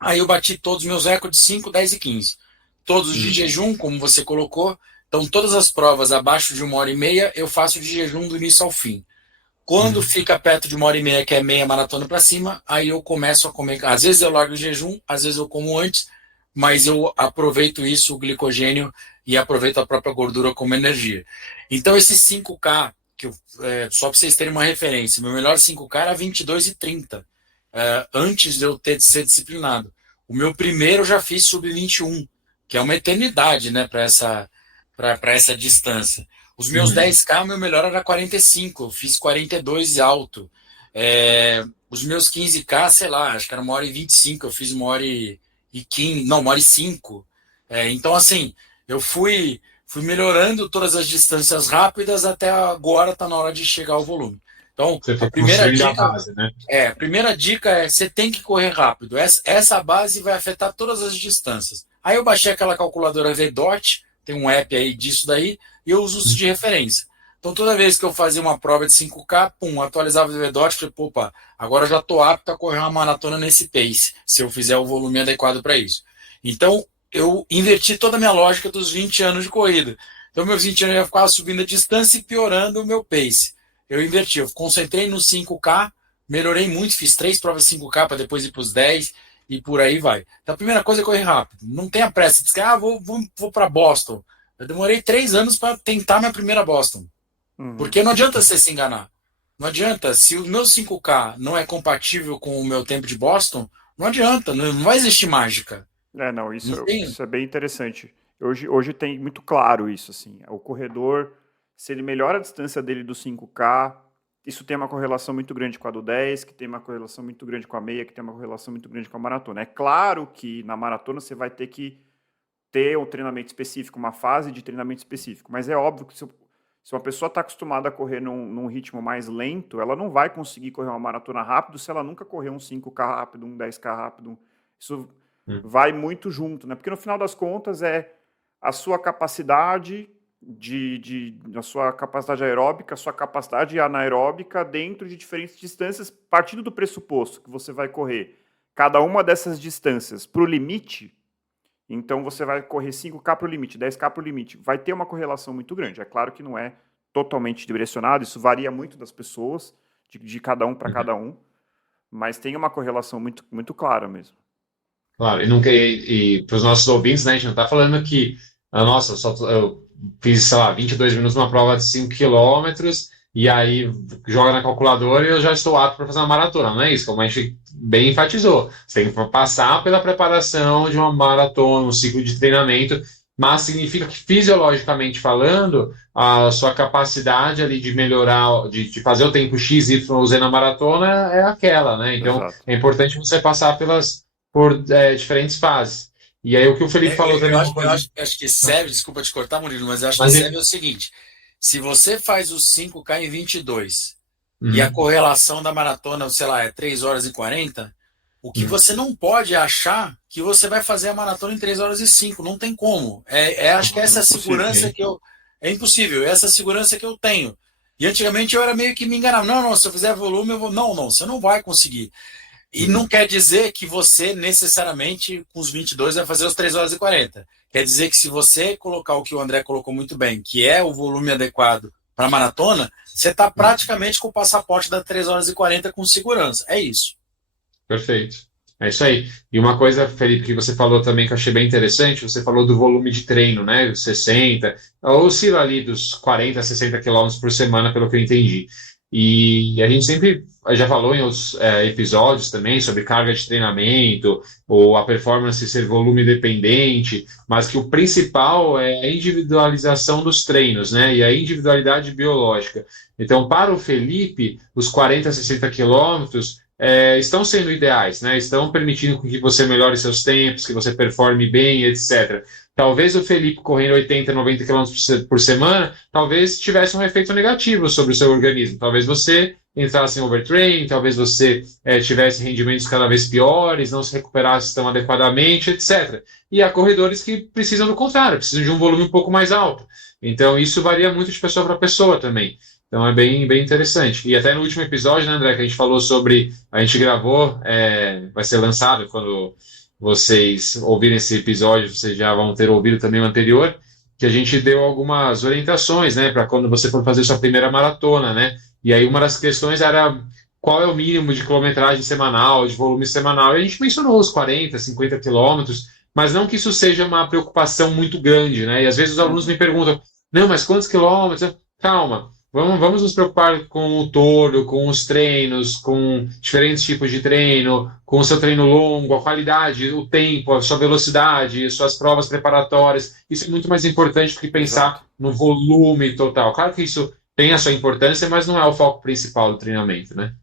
aí eu bati todos os meus recordes de 5, 10 e 15. Todos de Hum. jejum, como você colocou. Então, todas as provas abaixo de 1 hora e meia, eu faço de jejum do início ao fim. Quando Uhum. fica perto de 1 hora e meia, que é meia maratona para cima, aí eu começo a comer. Às vezes eu largo o jejum, às vezes eu como antes, mas eu aproveito isso, o glicogênio, e aproveito a própria gordura como energia. Então, esse 5K, só para vocês terem uma referência, meu melhor 5K era 22:30, antes de eu ter de ser disciplinado. O meu primeiro eu já fiz sub 21, que é uma eternidade, né, para essa distância. Os meus Uhum. 10K, meu melhor era 45, eu fiz 42 e alto. Os meus 15K, sei lá, acho que era 1 hora e 25, eu fiz 1 hora e 15, não, 1 hora e 5. Então, assim, eu fui melhorando todas as distâncias rápidas até agora tá na hora de chegar ao volume. Então, Você a foi primeira construindo a dica base, né? a primeira dica é você tem que correr rápido. Essa base vai afetar todas as distâncias. Aí eu baixei aquela calculadora VDOT, tem um app aí disso daí, e eu uso isso de referência. Então, toda vez que eu fazia uma prova de 5K, pum, atualizava o VDOT, falei, opa, agora eu já estou apto a correr uma maratona nesse pace, se eu fizer o volume adequado para isso. Então, eu inverti toda a minha lógica dos 20 anos de corrida. Então, meus 20 anos eu ficava subindo a distância e piorando o meu pace. Eu inverti, eu concentrei no 5K, melhorei muito, fiz 3 provas 5K para depois ir para os 10 e por aí vai. Então a primeira coisa é correr rápido. Não tenha pressa. Diz que vou para Boston. Eu demorei 3 anos para tentar minha primeira Boston. Uhum. Porque não adianta você se enganar. Não adianta. Se o meu 5K não é compatível com o meu tempo de Boston, não adianta. Não vai existir mágica. Não, Não tem. isso é bem interessante. Hoje tem muito claro isso, assim. O corredor, se ele melhora a distância dele do 5K, isso tem uma correlação muito grande com a do 10, que tem uma correlação muito grande com a meia, que tem uma correlação muito grande com a maratona. É claro que na maratona você vai ter que ter um treinamento específico, uma fase de treinamento específico, mas é óbvio que se uma pessoa está acostumada a correr num ritmo mais lento, ela não vai conseguir correr uma maratona rápido se ela nunca correu um 5K rápido, um 10K rápido. Isso Uhum. vai muito junto, né? Porque no final das contas é a sua capacidade a sua capacidade aeróbica, a sua capacidade anaeróbica dentro de diferentes distâncias, partindo do pressuposto que você vai correr cada uma dessas distâncias para o limite. Então você vai correr 5K para o limite, 10K para o limite. Vai ter uma correlação muito grande. É claro que não é totalmente direcionado, isso varia muito das pessoas, de cada um para Uhum. cada um, mas tem uma correlação muito, muito clara mesmo. Claro, e para os nossos ouvintes, né, a gente não está falando que, nossa, eu fiz, sei lá, 22 minutos numa prova de 5 quilômetros e aí joga na calculadora e eu já estou apto para fazer uma maratona. Não é isso, como a gente bem enfatizou. Você tem que passar pela preparação de uma maratona, um ciclo de treinamento, mas significa que, fisiologicamente falando, a sua capacidade ali de melhorar, de fazer o tempo X, Y ou Z na maratona é aquela, né? Então, Exato. é importante você passar por diferentes fases. E aí o que o Felipe falou Eu também. acho, acho que serve, desculpa te cortar, Murilo, mas eu acho que Mas, serve o seguinte: se você faz os 5K em 22 e a uhum, correlação da maratona, sei lá, é 3 horas e 40, o que uhum, você não pode achar que você vai fazer a maratona em 3 horas e 5, não tem como. Acho que essa Impossível. segurança que eu. É impossível, essa segurança que eu tenho. E antigamente eu era meio que me enganava. Não, não, se eu fizer volume, eu vou. Não, não, você não vai conseguir. E não uhum. quer dizer que você necessariamente, com os 22, vai fazer os 3 horas e 40. Quer dizer que se você colocar o que o André colocou muito bem, que é o volume adequado para a maratona, você está praticamente com o passaporte da 3 horas e 40 com segurança. É isso. Perfeito. É isso aí. E uma coisa, Felipe, que você falou também que eu achei bem interessante, você falou do volume de treino, né? Os 60, oscila ali dos 40 a 60 quilômetros por semana, pelo que eu entendi. E a gente sempre já falou em outros episódios também sobre carga de treinamento, ou a performance ser volume dependente, mas que o principal é a individualização dos treinos, né? E a individualidade biológica. Então, para o Felipe, os 40 a 60 quilômetros estão sendo ideais, né? Estão permitindo que você melhore seus tempos, que você performe bem, etc. Talvez o Felipe correndo 80, 90 quilômetros por semana, talvez tivesse um efeito negativo sobre o seu organismo. Talvez você entrasse em overtraining, talvez você tivesse rendimentos cada vez piores, não se recuperasse tão adequadamente, etc. E há corredores que precisam do contrário, precisam de um volume um pouco mais alto. Então, isso varia muito de pessoa para pessoa também. Então é bem interessante. E até no último episódio, né, André, que a gente falou sobre. A gente gravou, vai ser lançado quando vocês ouvirem esse episódio, vocês já vão ter ouvido também o anterior, que a gente deu algumas orientações, né, para quando você for fazer sua primeira maratona, né? E aí uma das questões era qual é o mínimo de quilometragem semanal, de volume semanal. E a gente mencionou os 40, 50 quilômetros, mas não que isso seja uma preocupação muito grande, né? E às vezes os alunos me Uhum. perguntam, não, mas quantos quilômetros? Calma. Vamos nos preocupar com o todo, com os treinos, com diferentes tipos de treino, com o seu treino longo, a qualidade, o tempo, a sua velocidade, suas provas preparatórias. Isso é muito mais importante do que Exato. pensar no volume total. Claro que isso tem a sua importância, mas não é o foco principal do treinamento, né?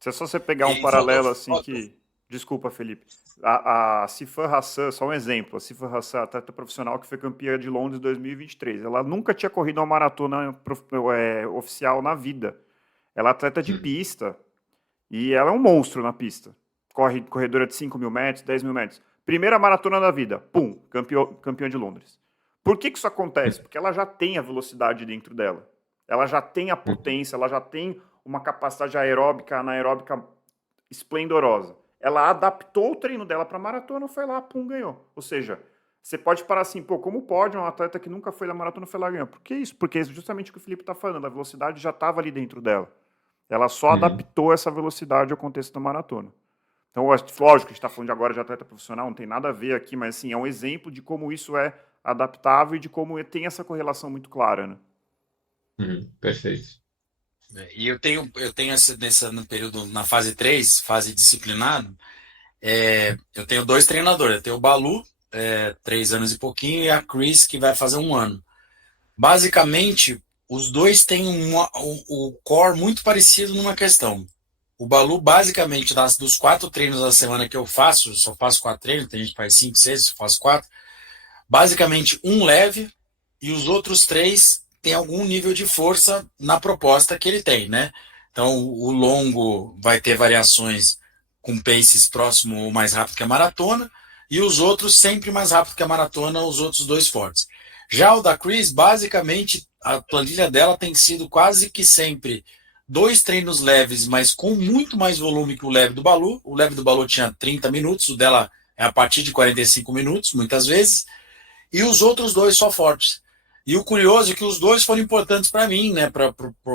Se é só você pegar um E faltou, paralelo assim que. Desculpa, Felipe. A Sifan Hassan, só um exemplo. A Sifan Hassan, atleta profissional que foi campeã de Londres em 2023. Ela nunca tinha corrido uma maratona oficial na vida. Ela é atleta de Hum. pista e ela é um monstro na pista. Corredora de 5 mil metros, 10 mil metros. Primeira maratona da vida. Pum, campeã de Londres. Por que isso acontece? Porque ela já tem a velocidade dentro dela. Ela já tem a potência, ela já tem uma capacidade aeróbica, anaeróbica esplendorosa. Ela adaptou o treino dela para maratona, foi lá, pum, ganhou. Ou seja, você pode parar assim, pô, como pode um atleta que nunca foi na maratona foi lá ganhar? Por que isso? Porque é justamente o que o Felipe está falando, a velocidade já estava ali dentro dela. Ela só Uhum. adaptou essa velocidade ao contexto da maratona. Então, lógico, que a gente está falando de agora de atleta profissional, não tem nada a ver aqui, mas assim, é um exemplo de como isso é adaptável e de como tem essa correlação muito clara, né? Perfeito. E eu tenho no período, na fase 3, fase disciplinado, eu tenho dois treinadores. Eu tenho o Balu, 3 anos e pouquinho, e a Chris, que vai fazer 1 ano. Basicamente, os dois têm o core muito parecido numa questão. O Balu, basicamente, dos 4 treinos da semana que eu faço, só faço 4 treinos, tem gente que faz 5, 6, eu faço 4. Basicamente, um leve e os outros 3 têm algum nível de força na proposta que ele tem, né? Então, o longo vai ter variações com paces próximo ou mais rápido que a maratona, e os outros sempre mais rápido que a maratona, os outros 2 fortes. Já o da Chris, basicamente, a planilha dela tem sido quase que sempre 2 treinos leves, mas com muito mais volume que o leve do Balu. O leve do Balu tinha 30 minutos, o dela é a partir de 45 minutos, muitas vezes, e os outros 2 só fortes. E o curioso é que os 2 foram importantes para mim, né, para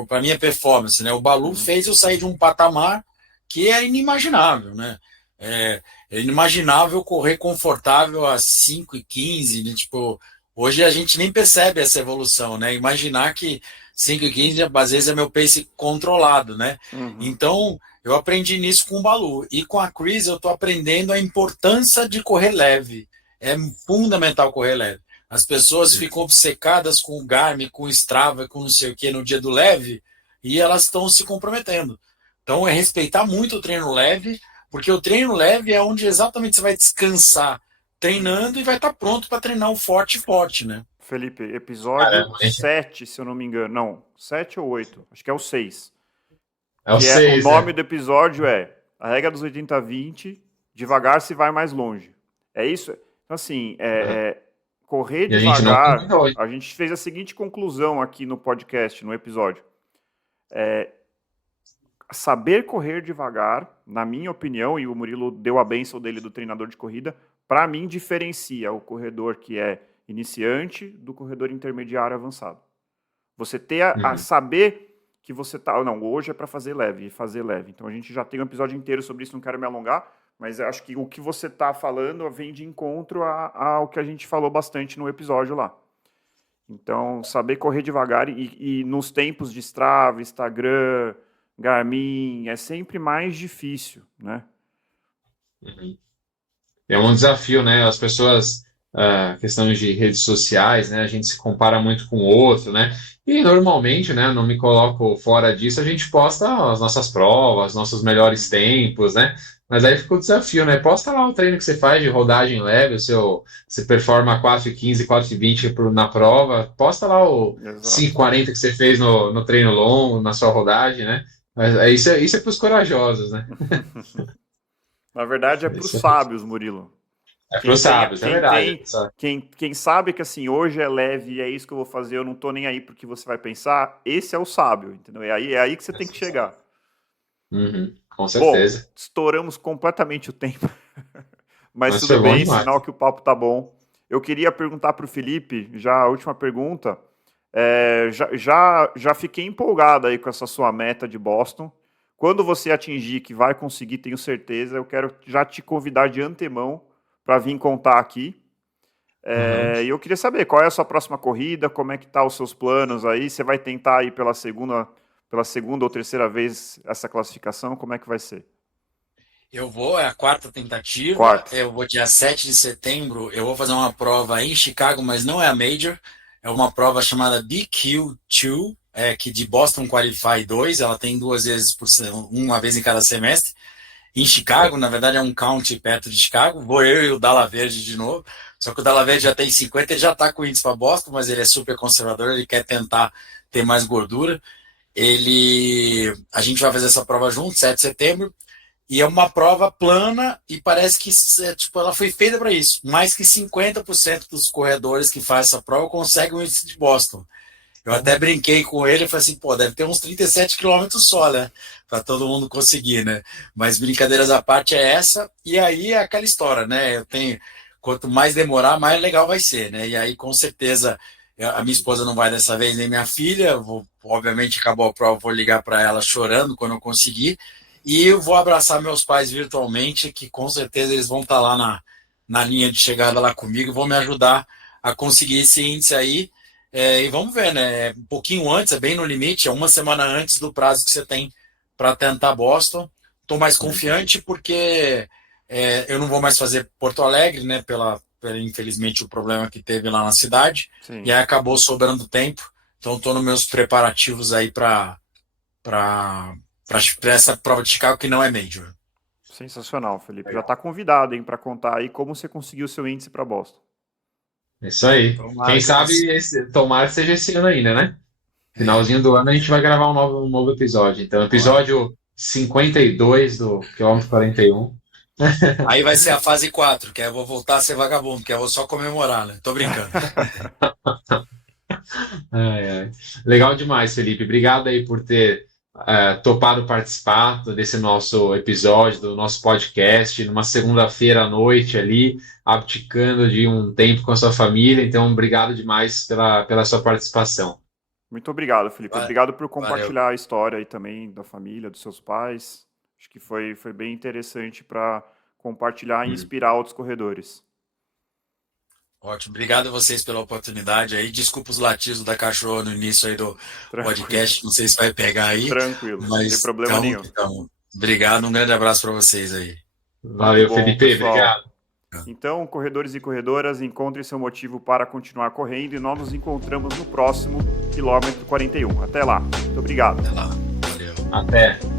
a minha performance. Né? O Balu Uhum. fez eu sair de um patamar que é inimaginável. Né? É inimaginável correr confortável a 5:15, né? Tipo, hoje a gente nem percebe essa evolução, né? Imaginar que 5:15 às vezes é meu pace controlado, né? Uhum. Então, eu aprendi nisso com o Balu. E com a Chris, eu estou aprendendo a importância de correr leve. É fundamental correr leve. As pessoas ficam obcecadas com o Garmin, com o Strava, com não sei o que no dia do leve, e elas estão se comprometendo. Então, é respeitar muito o treino leve, porque o treino leve é onde exatamente você vai descansar treinando e vai estar pronto para treinar o forte, forte, né? Felipe, episódio Caramba, hein? 7, se eu não me engano. Não, 7 ou 8. Acho que é o 6. É o Que é o 6, nome né? do episódio é A Regra dos 80-20, devagar se vai mais longe. É isso? Então, assim, Uhum. correr E a gente não devagar, combinou, hein? a gente fez a seguinte conclusão aqui no podcast, no episódio. Saber correr devagar, na minha opinião, e o Murilo deu a bênção dele do treinador de corrida, para mim diferencia o corredor que é iniciante do corredor intermediário avançado. Você ter a Uhum. saber que você tá. Não, hoje é para fazer leve e fazer leve. Então a gente já tem um episódio inteiro sobre isso, não quero me alongar, mas eu acho que o que você está falando vem de encontro ao que a gente falou bastante no episódio lá. Então, saber correr devagar e nos tempos de Strava, Instagram, Garmin, é sempre mais difícil, né? Uhum. É um desafio, né? As pessoas, questões de redes sociais, né? A gente se compara muito com o outro, né? E normalmente, né? Não me coloco fora disso, a gente posta as nossas provas, nossos melhores Uhum. tempos, né? Mas aí fica o desafio, né? Posta lá o treino que você faz de rodagem leve, você performa 4:15, 4:20 na prova, posta lá o Exato. 5:40 que você fez no treino longo, na sua rodagem, né? Mas isso é para os corajosos, né? Na verdade, é para os Isso é, sábios, Murilo. é para os sábios, é Quem verdade. tem, quem sabe que assim, hoje é leve e é isso que eu vou fazer, eu não tô nem aí porque você vai pensar, esse é o sábio, entendeu? É aí que você tem que chegar. Uhum, com Bom, certeza. estouramos completamente o tempo, mas Mas tudo foi bom bem, demais. sinal que o papo tá bom. Eu queria perguntar para o Felipe, já a última pergunta, já fiquei empolgado aí com essa sua meta de Boston. Quando você atingir, que vai conseguir, tenho certeza, eu quero já te convidar de antemão para vir contar aqui. Uhum. E eu queria saber qual é a sua próxima corrida, como é que tá os seus planos aí? Você vai tentar ir pela segunda ou terceira vez essa classificação? Como é que vai ser? Eu vou, é a quarta tentativa. Quarta. Eu vou dia 7 de setembro. Eu vou fazer uma prova em Chicago, mas não é a Major. É uma prova chamada BQ2, que de Boston Qualify 2. Ela tem duas vezes uma vez em cada semestre. Em Chicago, na verdade, é um county perto de Chicago. Vou eu e o Dalla Verde de novo. Só que o Dalla Verde já tem 50, ele já está com índice para Boston, mas ele é super conservador, ele quer tentar ter mais gordura. A gente vai fazer essa prova junto, 7 de setembro. E é uma prova plana e parece que tipo, ela foi feita para isso. Mais que 50% dos corredores que fazem essa prova conseguem o índice de Boston. Eu até brinquei com ele e falei assim, pô, deve ter uns 37 quilômetros só, né? Para todo mundo conseguir, né? Mas brincadeiras à parte é essa. E aí é aquela história, né? Quanto mais demorar, mais legal vai ser, né? E aí, com certeza, a minha esposa não vai dessa vez, nem minha filha. Obviamente, acabou a prova, vou ligar para ela chorando quando eu conseguir. E eu vou abraçar meus pais virtualmente, que com certeza eles vão estar lá na linha de chegada lá comigo, vão me ajudar a conseguir esse índice aí. E vamos ver, né? Um pouquinho antes, é bem no limite, é uma semana antes do prazo que você tem para tentar Boston. Estou mais confiante porque eu não vou mais fazer Porto Alegre, né? Infelizmente, o problema que teve lá na cidade. E Sim. aí acabou sobrando tempo. Então, estou nos meus preparativos aí para essa prova de Chicago que não é Major. Sensacional, Felipe. Já está convidado, hein, para contar aí como você conseguiu o seu índice para Boston. Isso aí. Quem Tomara que eu sabe, consiga. tomara que seja esse ano ainda, né? É, Finalzinho do ano a gente vai gravar um novo episódio. Então, bora. episódio 52 do quilômetro 41. Aí vai ser a fase 4, que aí eu vou voltar a ser vagabundo, que aí eu vou só comemorar, né? Tô brincando. Ai, ai. Legal demais, Felipe. Obrigado aí por ter topado participar desse nosso episódio, do nosso podcast, numa segunda-feira à noite ali, abdicando de um tempo com a sua família. Então, obrigado demais pela sua participação. Muito obrigado, Felipe. Va- Obrigado por Valeu. compartilhar a história aí também da família, dos seus pais. Acho que foi bem interessante para compartilhar e inspirar outros corredores. Ótimo, obrigado a vocês pela oportunidade aí. Desculpa os latidos da cachorra no início aí do podcast, não sei se vai pegar aí. Tranquilo, mas não tem problema nenhum. Então, obrigado, um grande abraço para vocês aí. Valeu, bom, Felipe, pessoal. Obrigado. Então, corredores e corredoras, encontrem seu motivo para continuar correndo e nós nos encontramos no próximo quilômetro 41. Até lá. Muito obrigado. Até lá. Valeu. Até.